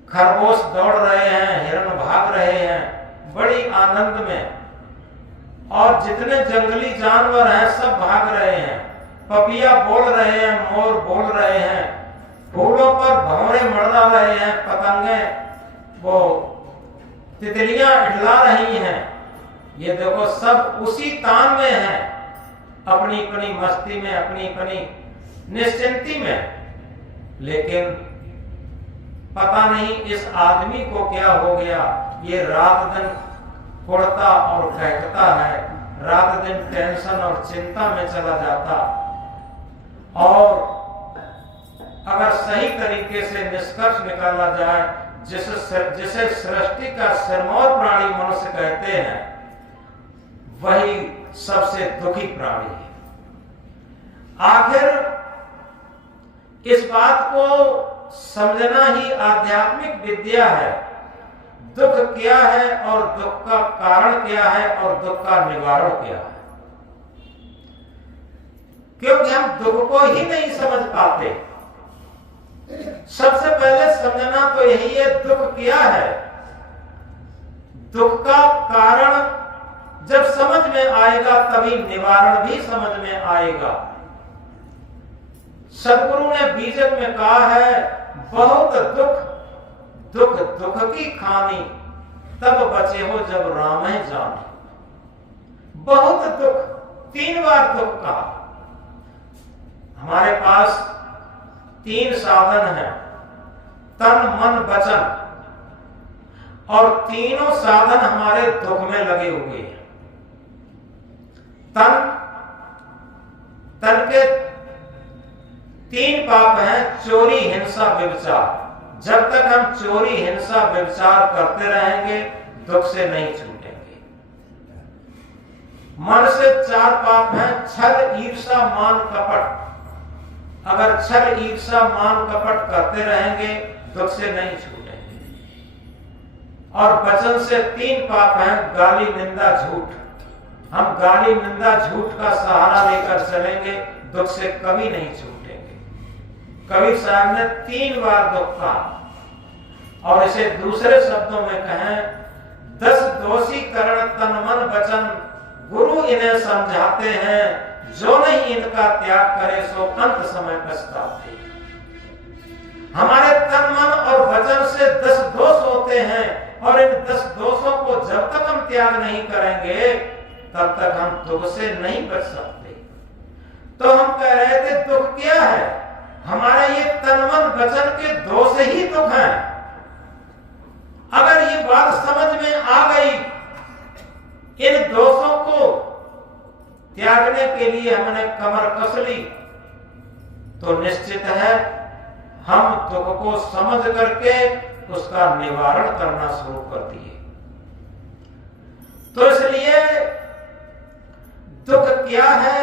खरगोश दौड़ रहे हैं, हिरण भाग रहे हैं बड़ी आनंद में, और जितने जंगली जानवर हैं सब भाग रहे हैं, पपिया बोल रहे हैं, मोर बोल रहे हैं, फूलों पर भंवरे मंडरा रहे हैं, पतंगे वो तितलियां हिला रही हैं। ये देखो सब उसी तान में हैं, अपनी अपनी मस्ती में, अपनी अपनी निश्चिंती में। लेकिन पता नहीं इस आदमी को क्या हो गया, ये रात दिन कुड़ता और फेंकता है, रात दिन टेंशन और चिंता में चला जाता। और अगर सही तरीके से निष्कर्ष निकाला जाए, जिसे सृष्टि का सिरमौर प्राणी मनुष्य कहते हैं, वही सबसे दुखी प्राणी है। आखिर इस बात को समझना ही आध्यात्मिक विद्या है। दुख क्या है और दुख का कारण क्या है और दुख का निवारण क्या है, क्योंकि हम दुख को ही नहीं समझ पाते। सबसे पहले समझना तो यही है, दुख क्या है। दुख का कारण जब समझ में आएगा तभी निवारण भी समझ में आएगा। सदगुरु ने बीजक में कहा है, बहुत दुख दुख दुख की खानी, तब बचे हो जब राम है जाने। बहुत दुख, 3 बार दुख कहा। हमारे पास 3 साधन हैं, तन मन वचन, और तीनों साधन हमारे दुख में लगे हुए हैं। तन के 3 पाप हैं, चोरी हिंसा व्यभिचार। जब तक हम चोरी हिंसा व्यभिचार करते रहेंगे दुख से नहीं छूटेंगे। मन से 4 पाप हैं, छल ईर्षा मान कपट। अगर छल ईर्षा मान कपट करते रहेंगे दुख से नहीं छूटेंगे। और वचन से 3 पाप हैं, गाली निंदा झूठ। हम गाली निंदा झूठ का सहारा लेकर चलेंगे दुख से कभी नहीं छूटेंगे। कबीर साहब ने 3 बार दुख कहा, और इसे दूसरे शब्दों में कहें, 10 दोषी करण तन मन वचन, गुरु इन्हें समझाते हैं, जो नहीं इनका त्याग करे सो अंत समय पछताते। हमारे तन मन और वचन से 10 दोष होते हैं, और इन 10 दोषों को जब तक हम त्याग नहीं करेंगे तब तक हम दुख से नहीं बच सकते। तो हम कह रहे थे दुख क्या है, हमारे ये तन मन वचन के दोष ही दुख हैं। अगर ये बात समझ में आ गई, इन दोषों को त्यागने के लिए हमने कमर कस ली, तो निश्चित है हम दुख को समझ करके उसका निवारण करना शुरू कर दिए। तो इसलिए दुख क्या है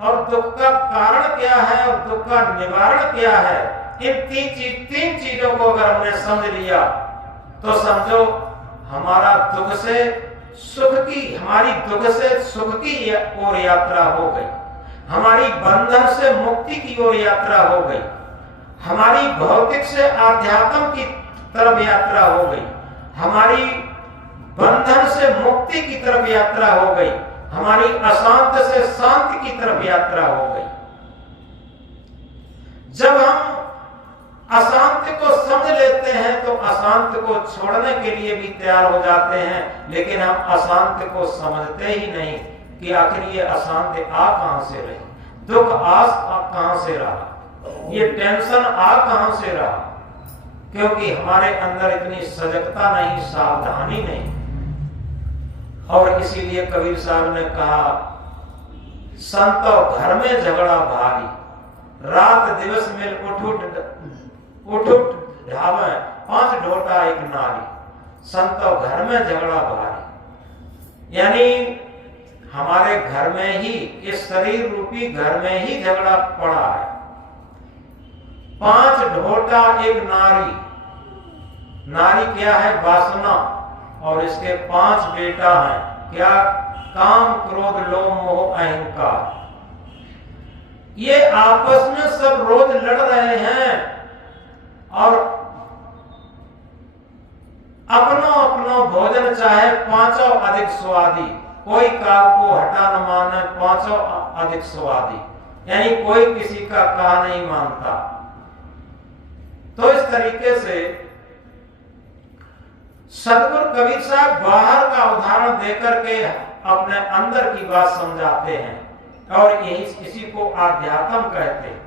और दुख का कारण क्या है और दुख का निवारण क्या है, इन 3 चीजों को अगर हमने समझ लिया तो समझो हमारा दुख से सुख की, हमारी दुख से सुख की ओर यात्रा हो गई, हमारी बंधन से मुक्ति की ओर यात्रा हो गई, हमारी भौतिक से आध्यात्म की तरफ यात्रा हो गई, हमारी बंधन से मुक्ति की तरफ यात्रा हो गई, हमारी अशांत से शांति की तरफ यात्रा हो गई। जब हम अशांति को समझ लेते हैं तो अशांति को छोड़ने के लिए भी तैयार हो जाते हैं, लेकिन हम अशांति को समझते ही नहीं कि आखिर ये अशांति आ कहां से रही, दुख आ कहां से रहा, ये टेंशन आ कहां से रहा, क्योंकि हमारे अंदर इतनी सजगता नहीं, सावधानी नहीं। और इसीलिए कबीर साहब ने कहा, संतो घर में झगड़ा भारी, रात दिवस मिल उठ ढावे, 5 ढोटा एक नारी, संतो घर में झगड़ा भारी। यानी हमारे घर में ही, इस शरीर रूपी घर में ही झगड़ा पड़ा है। 5 ढोटा एक नारी, नारी क्या है, वासना, और इसके 5 बेटा हैं, क्या, काम क्रोध लोभ मोह अहंकार। ये आपस में सब रोज लड़ रहे हैं और अपनो अपनो भोजन चाहे पांचों अधिक स्वादी, कोई काल को हटा न माने पांचों अधिक स्वादी, यानी कोई किसी का कहा नहीं मानता। तो इस तरीके से सदगुरु कबीर साहब बाहर का उदाहरण देकर के अपने अंदर की बात समझाते हैं और यही इसी को आध्यात्म कहते हैं।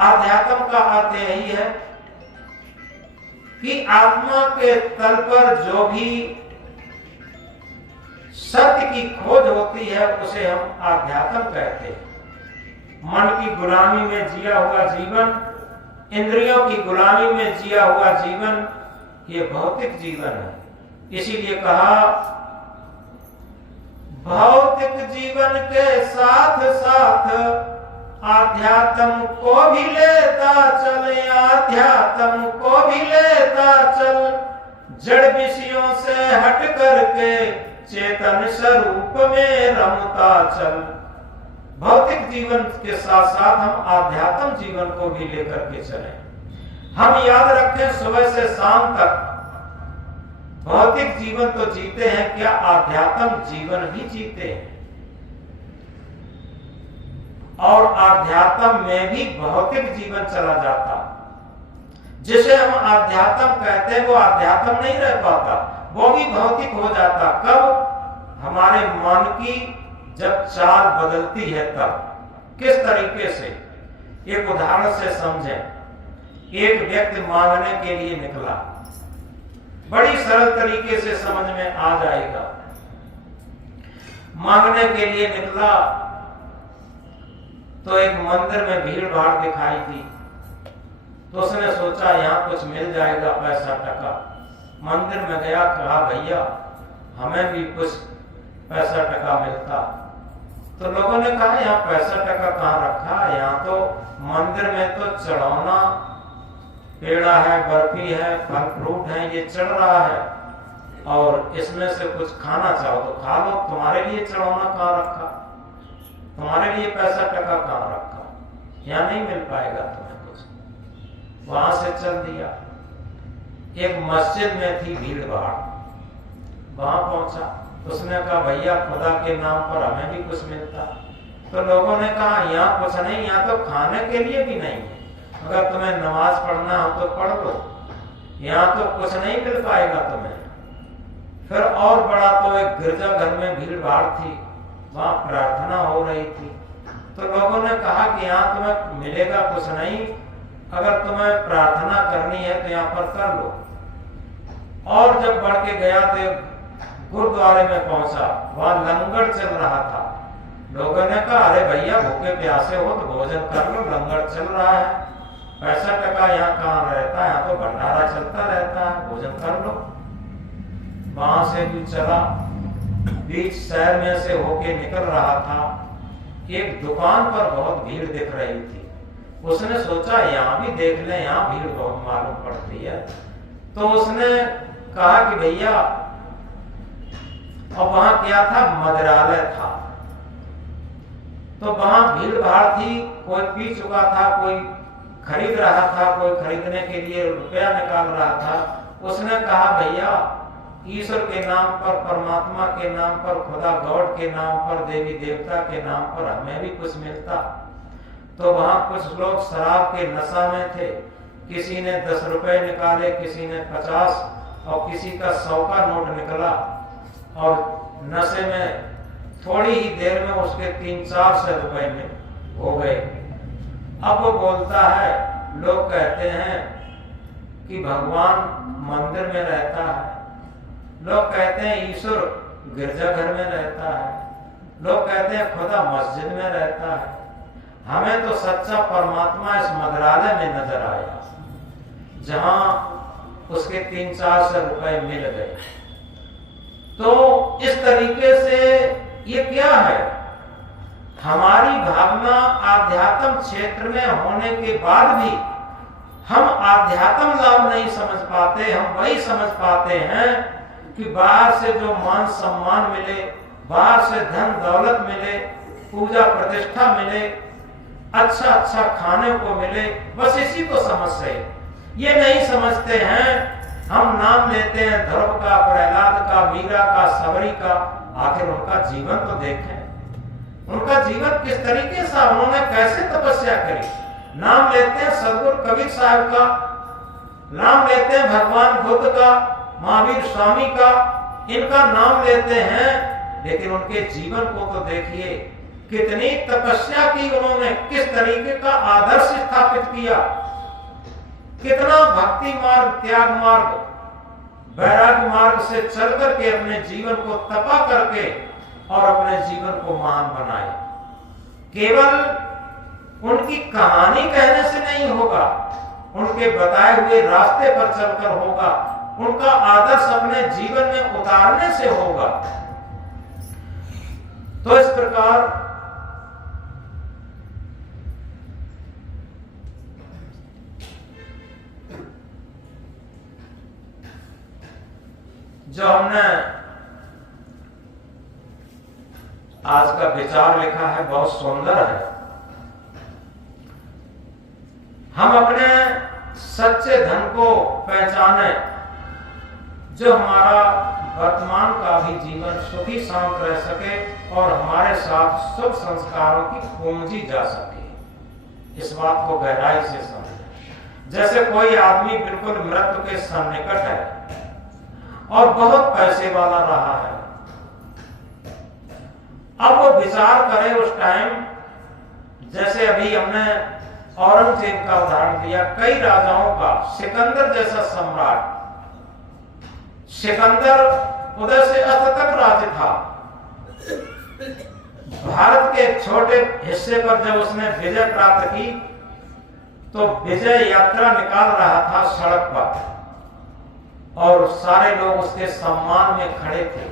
आध्यात्म का अर्थ यही है कि आत्मा के तल पर जो भी सत्य की खोज होती है उसे हम आध्यात्म कहते हैं। मन की गुलामी में जिया हुआ जीवन, इंद्रियों की गुलामी में जिया हुआ जीवन, ये भौतिक जीवन है। इसीलिए कहा भौतिक जीवन के साथ साथ आध्यात्म को भी लेता चल, आध्यात्म को भी लेता चल, जड़ विषयों से हट करके चेतन स्वरूप में रमता चल। भौतिक जीवन के साथ साथ हम आध्यात्म जीवन को भी लेकर के चलें। हम याद रखें सुबह से शाम तक भौतिक जीवन तो जीते हैं, क्या आध्यात्म जीवन भी जीते हैं? और आध्यात्म में भी भौतिक जीवन चला जाता। जिसे हम आध्यात्म कहते हैं वो आध्यात्म नहीं रह पाता, वो भी भौतिक हो जाता। कब? हमारे मन की जब चाल बदलती है तब। किस तरीके से? एक उदाहरण से समझें। एक व्यक्ति मांगने के लिए निकला, बड़ी सरल तरीके से समझ में आ जाएगा। मांगने के लिए निकला तो एक मंदिर में भीड़ भाड़ दिखाई दी, तो उसने सोचा यहाँ कुछ मिल जाएगा, पैसा टका। मंदिर में गया, कहा भैया हमें भी कुछ पैसा टका मिलता। तो लोगों ने कहा यहाँ पैसा टका कहाँ रखा, यहाँ तो मंदिर में तो चढ़ाना पेड़ा है, बर्फी है, फल फ्रूट है, ये चढ़ रहा है और इसमें से कुछ खाना चाहो तो खा लो। तुम्हारे लिए चढ़ाना कहाँ रखा, तुम्हारे लिए पैसा टका कहाँ रखा, यहाँ नहीं मिल पाएगा तुम्हें कुछ। वहां से चल दिया। एक मस्जिद में थी भीड़ भाड़, वहां पहुंचा, उसने कहा भैया खुदा के नाम पर हमें भी कुछ मिलता। तो लोगों ने कहा यहाँ कुछ नहीं, यहाँ तो खाने के लिए भी नहीं है, अगर तुम्हें नमाज पढ़ना हो तो पढ़ लो, यहाँ तो कुछ नहीं मिल पाएगा तुम्हें। फिर और बड़ा तो एक गिरजाघर में भीड़ भाड़ थी, वहां प्रार्थना हो रही थी। तो लोगों ने कहा कि यहाँ तुम्हें मिलेगा कुछ नहीं, अगर तुम्हें प्रार्थना करनी है तो यहाँ पर कर लो। और जब बढ़ के गया तो गुरुद्वारे में पहुंचा, वहां लंगर चल रहा था। लोगों ने कहा अरे भैया भूखे प्यासे हो तो भोजन कर लो, लंगर चल रहा है, पैसा टका यहाँ कहाँ रहता है, यहाँ तो भंडारा चलता रहता है, भोजन कर लो। वहां से भी चला, बीच शहर में से होके निकल रहा था, एक दुकान पर बहुत भीड़ दिख रही थी। उसने सोचा यहाँ भी देख ले, यहाँ भीड़ बहुत मालूम पड़ती है। तो उसने कहा कि भैया, और वहां क्या था, मदिरालय था। तो वहां भीड़ भाड़ थी, कोई पी चुका था, कोई खरीद रहा था, कोई खरीदने के लिए रुपया निकाल रहा था। उसने कहा भैया ईश्वर के नाम पर, परमात्मा के नाम पर, खुदा गॉड के नाम पर, देवी देवता के नाम पर हमें भी कुछ मिलता। तो वहां कुछ लोग शराब के नशा में थे, किसी ने 10 रुपए निकाले, किसी ने 50 और किसी का 100 का नोट निकला और नशे में थोड़ी ही देर में उसके 300-400 रुपए में हो गए। अब वो बोलता है, लोग कहते हैं कि भगवान मंदिर में रहता है, लोग कहते हैं ईश्वर गिरजाघर में रहता है, लोग कहते हैं खुदा मस्जिद में रहता है। हमें तो सच्चा परमात्मा इस मदिरालय में नजर आया, जहां उसके 300-400 रुपए मिल गए। तो इस तरीके से ये क्या है, हमारी भावना आध्यात्म क्षेत्र में होने के बाद भी हम आध्यात्म लाभ नहीं समझ पाते। हम वही समझ पाते हैं कि बाहर से जो मान सम्मान मिले, बाहर से धन दौलत मिले, पूजा प्रतिष्ठा मिले, अच्छा अच्छा खाने को मिले, बस इसी को समझते हैं। ये नहीं समझते हैं हम नाम लेते हैं ध्रुव का, प्रहलाद का, मीरा का, सबरी का, आखिर उनका जीवन तो देखें। उनका जीवन किस तरीके से, उन्होंने कैसे तपस्या करी। नाम लेते हैं सदगुरु कबीर साहब का, नाम लेते हैं भगवान बुद्ध का, महावीर स्वामी का, इनका नाम लेते हैं, लेकिन उनके जीवन को तो देखिए, कितनी तपस्या की उन्होंने, किस तरीके का आदर्श स्थापित किया, कितना भक्ति मार्ग, त्याग मार्ग, वैराग्य मार्ग से चल करके अपने जीवन को तपा करके और अपने जीवन को महान बनाए। केवल उनकी कहानी कहने से नहीं होगा, उनके बताए हुए रास्ते पर चलकर होगा, उनका आदर्श अपने जीवन में उतारने से होगा। तो इस प्रकार जो हमने आज का विचार लिखा है बहुत सुंदर है। हम अपने सच्चे धन को पहचाने, जो हमारा वर्तमान का भी जीवन सुखी शांत रह सके और हमारे साथ शुभ संस्कारों की पूंजी जा सके। इस बात को गहराई से समझें। जैसे कोई आदमी बिल्कुल मृत्यु के सन्निकट है और बहुत पैसे वाला रहा है, अब वो विचार करे उस टाइम, जैसे अभी हमने औरंगजेब का उदाहरण दिया, कई राजाओं का, सिकंदर जैसा सम्राट, सिकंदर उदय से अंत तक राज्य था। भारत के एक छोटे हिस्से पर जब उसने विजय प्राप्त की तो विजय यात्रा निकाल रहा था सड़क पर और सारे लोग उसके सम्मान में खड़े थे,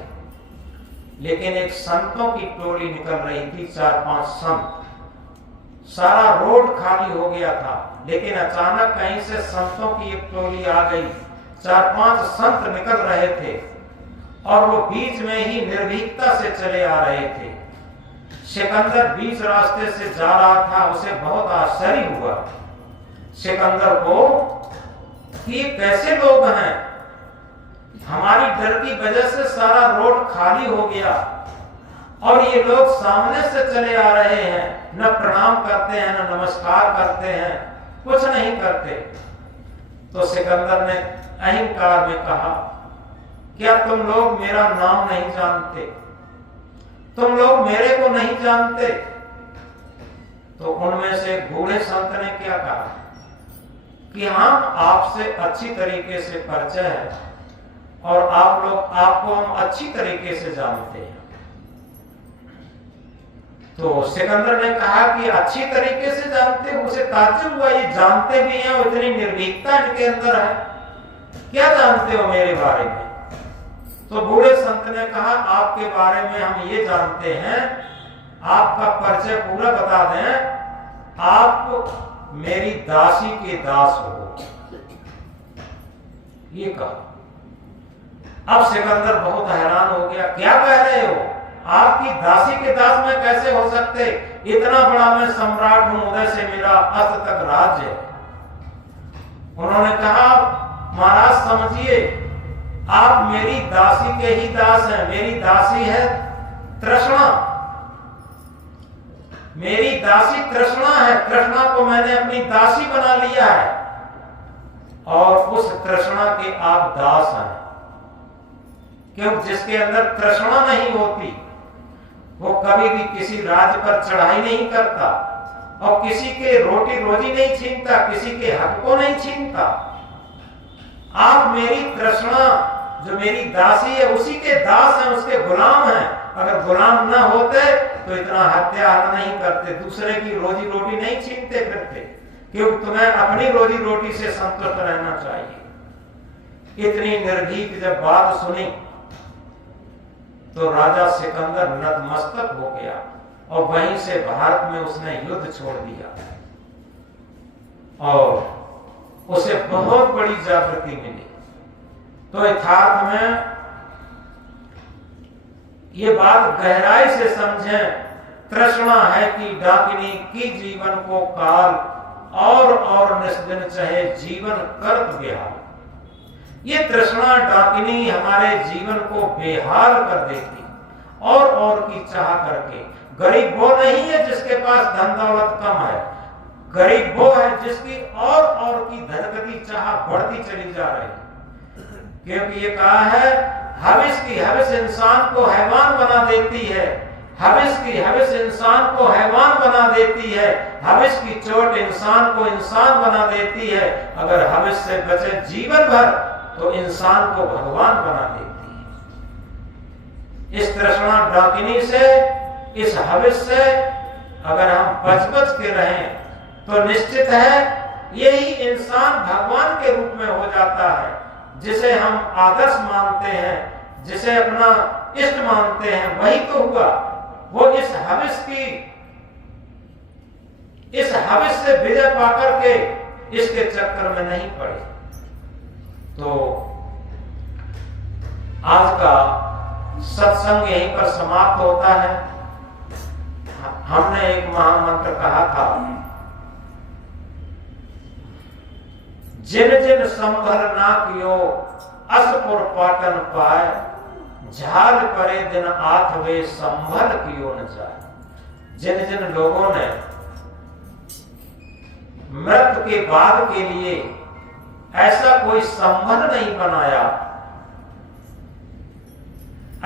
लेकिन एक संतों की टोली निकल रही थी, 4-5 संत। सारा रोड खाली हो गया था, लेकिन अचानक कहीं से संतों की एक टोली आ गई, 4-5 संत निकल रहे थे और वो बीच में ही निर्भीकता से चले आ रहे थे। सिकंदर बीच रास्ते से जा रहा था, उसे बहुत आश्चर्य हुआ सिकंदर को कि कैसे लोग हैं, हमारी डर की वजह से सारा रोड खाली हो गया और ये लोग सामने से चले आ रहे हैं, न प्रणाम करते हैं, न नमस्कार करते हैं, कुछ नहीं करते। तो सिकंदर ने अहंकार में कहा, क्या तुम लोग मेरा नाम नहीं जानते? तुम लोग मेरे को नहीं जानते? तो उनमें से बूढ़े संत ने क्या कहा कि हम आपसे अच्छी तरीके से परिचय है और आपको हम अच्छी तरीके से जानते हैं। तो सिकंदर ने कहा कि अच्छी तरीके से जानते हो? उसे ताज्जुब हुआ, ये जानते भी हैं और इतनी निर्भीकता इनके अंदर है, क्या जानते हो मेरे बारे में? तो बूढ़े संत ने कहा, आपके बारे में हम ये जानते हैं, आपका परिचय पूरा बता दें, आप मेरी दासी के दास हो, ये कहा। अब सिकंदर बहुत हैरान हो गया, क्या कह रहे हो? आपकी दासी के दास में कैसे हो सकते? इतना बड़ा मैं सम्राट हूं, उदय से मेरा अंत तक राज्य है। उन्होंने कहा, महाराज समझिए, आप मेरी दासी के ही दास हैं। मेरी दासी है तृष्णा, मेरी दासी तृष्णा है, तृष्णा को मैंने अपनी दासी बना लिया है और उस तृष्णा के आप दास हैं। क्योंकि जिसके अंदर तृष्णा नहीं होती वो कभी भी किसी राज्य पर चढ़ाई नहीं करता और किसी के रोटी रोजी नहीं छीनता, किसी के हक को नहीं छीनता। आप मेरी तृष्णा, जो मेरी दासी है, उसी के दास हैं, उसके गुलाम हैं। अगर गुलाम न होते तो इतना हत्या नहीं करते, दूसरे की रोजी रोटी नहीं छीनते फिरते, क्योंकि तुम्हें अपनी रोजी रोटी से संतुष्ट रहना चाहिए। इतनी निर्भीक जब बात सुनी तो राजा सिकंदर नतमस्तक हो गया और वहीं से भारत में उसने युद्ध छोड़ दिया और उसे बहुत बड़ी जागृति मिली। तो यथार्थ में ये बात गहराई से समझें तृष्णा है कि डाकिनी की जीवन को काल और निस्दिन चाहे जीवन कर्त बेहाल। ये तृष्णा डाकिनी हमारे जीवन को बेहाल कर देती और की चाह करके। गरीब वो नहीं है जिसके पास धन दौलत कम है, गरीब वो है जिसकी और की धन की चाह बढ़ती चली जा रही है। क्योंकि ये कहा है हविस की हविस इंसान को हैवान बना देती है, हविस की हविस इंसान को हैवान बना देती है, हविस की चोट इंसान को इंसान बना देती है। अगर हविस से बचे जीवन भर तो इंसान को भगवान बना देती है। इस तृष्णा डाकिनी से, इस हविस से अगर हम बच के रहें तो निश्चित है यही इंसान भगवान के रूप में हो जाता है। जिसे हम आदर्श मानते हैं, जिसे अपना इष्ट मानते हैं, वही तो हुआ। वो इस हविस से विजय पाकर के इसके चक्कर में नहीं पड़े। तो आज का सत्संग यहीं पर समाप्त होता है। हमने एक महामंत्र कहा था, जिन जिन संभल ना कियो असपुर पाटन पाए, झाल परे दिन आठ वे संभल कियो न जाए। जिन जिन लोगों ने मृत्यु के बाद के लिए ऐसा कोई संबंध नहीं बनाया,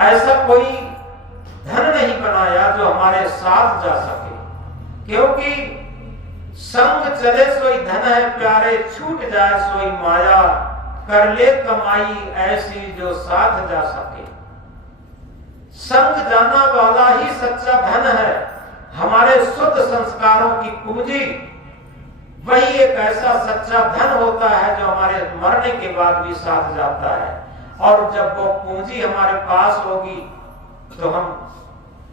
ऐसा कोई धन नहीं बनाया जो हमारे साथ जा सके। क्योंकि संग चले सोई धन है प्यारे, छूट जाए सोई माया, कर ले कमाई ऐसी जो साथ जा सके। संग जाना वाला ही सच्चा धन है। हमारे शुद्ध संस्कारों की पूंजी वही एक ऐसा सच्चा धन होता है जो हमारे मरने के बाद भी साथ जाता है। और जब वो पूंजी हमारे पास होगी तो हम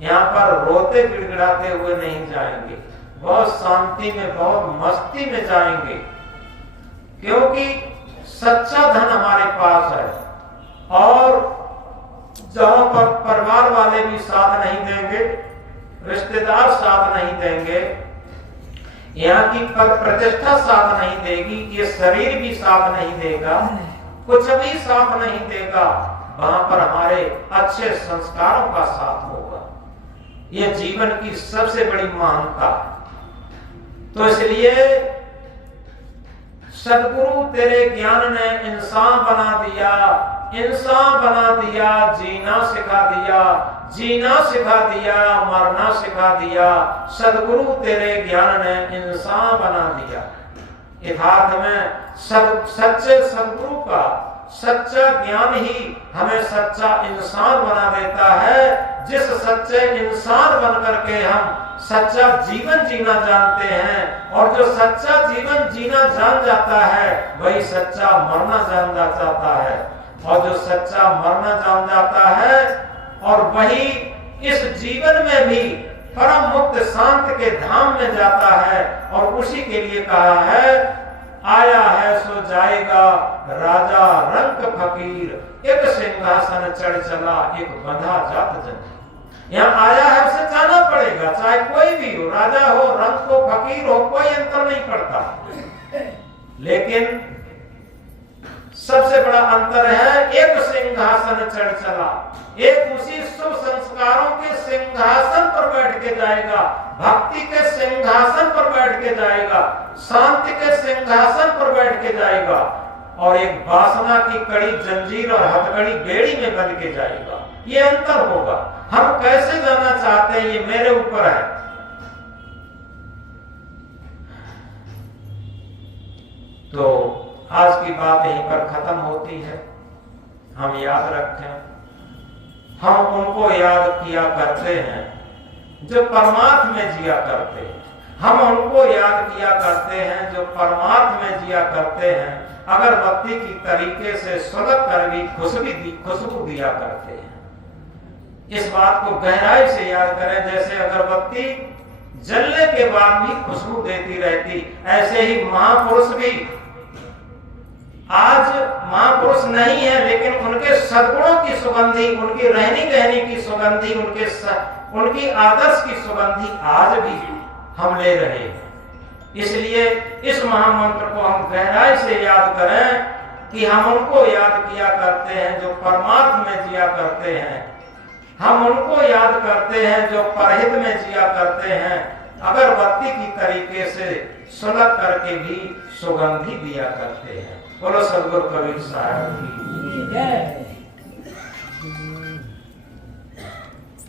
यहाँ पर रोते गिड़गिड़ाते हुए नहीं जाएंगे, बहुत शांति में, बहुत मस्ती में जाएंगे। क्योंकि सच्चा धन हमारे पास है। और जहां पर परिवार वाले भी साथ नहीं देंगे, रिश्तेदार साथ नहीं देंगे, यहाँ की प्रतिष्ठा साथ नहीं देगी, ये शरीर भी साथ नहीं देगा, कुछ भी साथ नहीं देगा, वहां पर हमारे अच्छे संस्कारों का साथ होगा। यह जीवन की सबसे बड़ी महानता। तो इसलिए सदगुरु तेरे ज्ञान ने इंसान बना दिया, इंसान बना दिया, जीना सिखा दिया, जीना सिखा दिया, मरना सिखा दिया। सदगुरु तेरे ज्ञान ने इंसान बना दिया। यथार्थ में सच्चे सदगुरु का सच्चा ज्ञान ही हमें सच्चा इंसान बना देता है। जिस सच्चे इंसान बनकर के हम सच्चा जीवन जीना जानते हैं, और जो सच्चा जीवन जीना जान जाता है वही सच्चा मरना जान जाता है, और जो सच्चा मरना जान जाता है और वही इस जीवन में भी परम मुक्त शांत के धाम में जाता है। और उसी के लिए कहा है, आया है सो जाएगा राजा रंक फकीर, एक सिंहासन चढ़ चला एक बंधा जात जन। यहाँ आया है उसे जाना पड़ेगा, चाहे कोई भी हो, राजा हो, रंक हो, फकीर हो, कोई अंतर नहीं पड़ता। लेकिन सबसे बड़ा अंतर है, एक सिंहासन चढ़ चला, एक उसी शुभ संस्कारों के सिंहासन पर बैठ के जाएगा, भक्ति के सिंहासन पर बैठ के जाएगा, शांति के सिंहासन पर बैठ के जाएगा, और एक वासना की कड़ी जंजीर और हथकड़ी बेड़ी में बंध के जाएगा। ये अंतर होगा। हम कैसे जाना चाहते हैं ये मेरे ऊपर है। तो आज की बात यहीं पर खत्म होती है। हम याद रखें, हम उनको याद किया करते हैं जो परमार्थ में जिया करते हैं। हम उनको याद किया करते हैं जो परमार्थ में जिया करते हैं, अगरबत्ती की तरीके से सुलग कर भी खुशबू दिया करते हैं। इस बात को गहराई से याद करें। जैसे अगरबत्ती जलने के बाद भी खुशबू देती रहती, ऐसे ही महापुरुष भी आज महापुरुष नहीं है, लेकिन उनके सद्गुणों की सुगंधी, उनकी रहनी कहनी की सुगंधी, उनकी आदर्श की सुगंधी आज भी हम ले रहे हैं। इसलिए इस महामंत्र को हम गहराई से याद करें कि हम उनको याद किया करते हैं जो परमार्थ में जिया करते हैं, हम उनको याद करते हैं जो परहित में जिया करते हैं, अगरबत्ती की तरीके से सुलग करके भी सुगंधी दिया करते हैं। बोलो सदगुरु कबीर साहब की जय।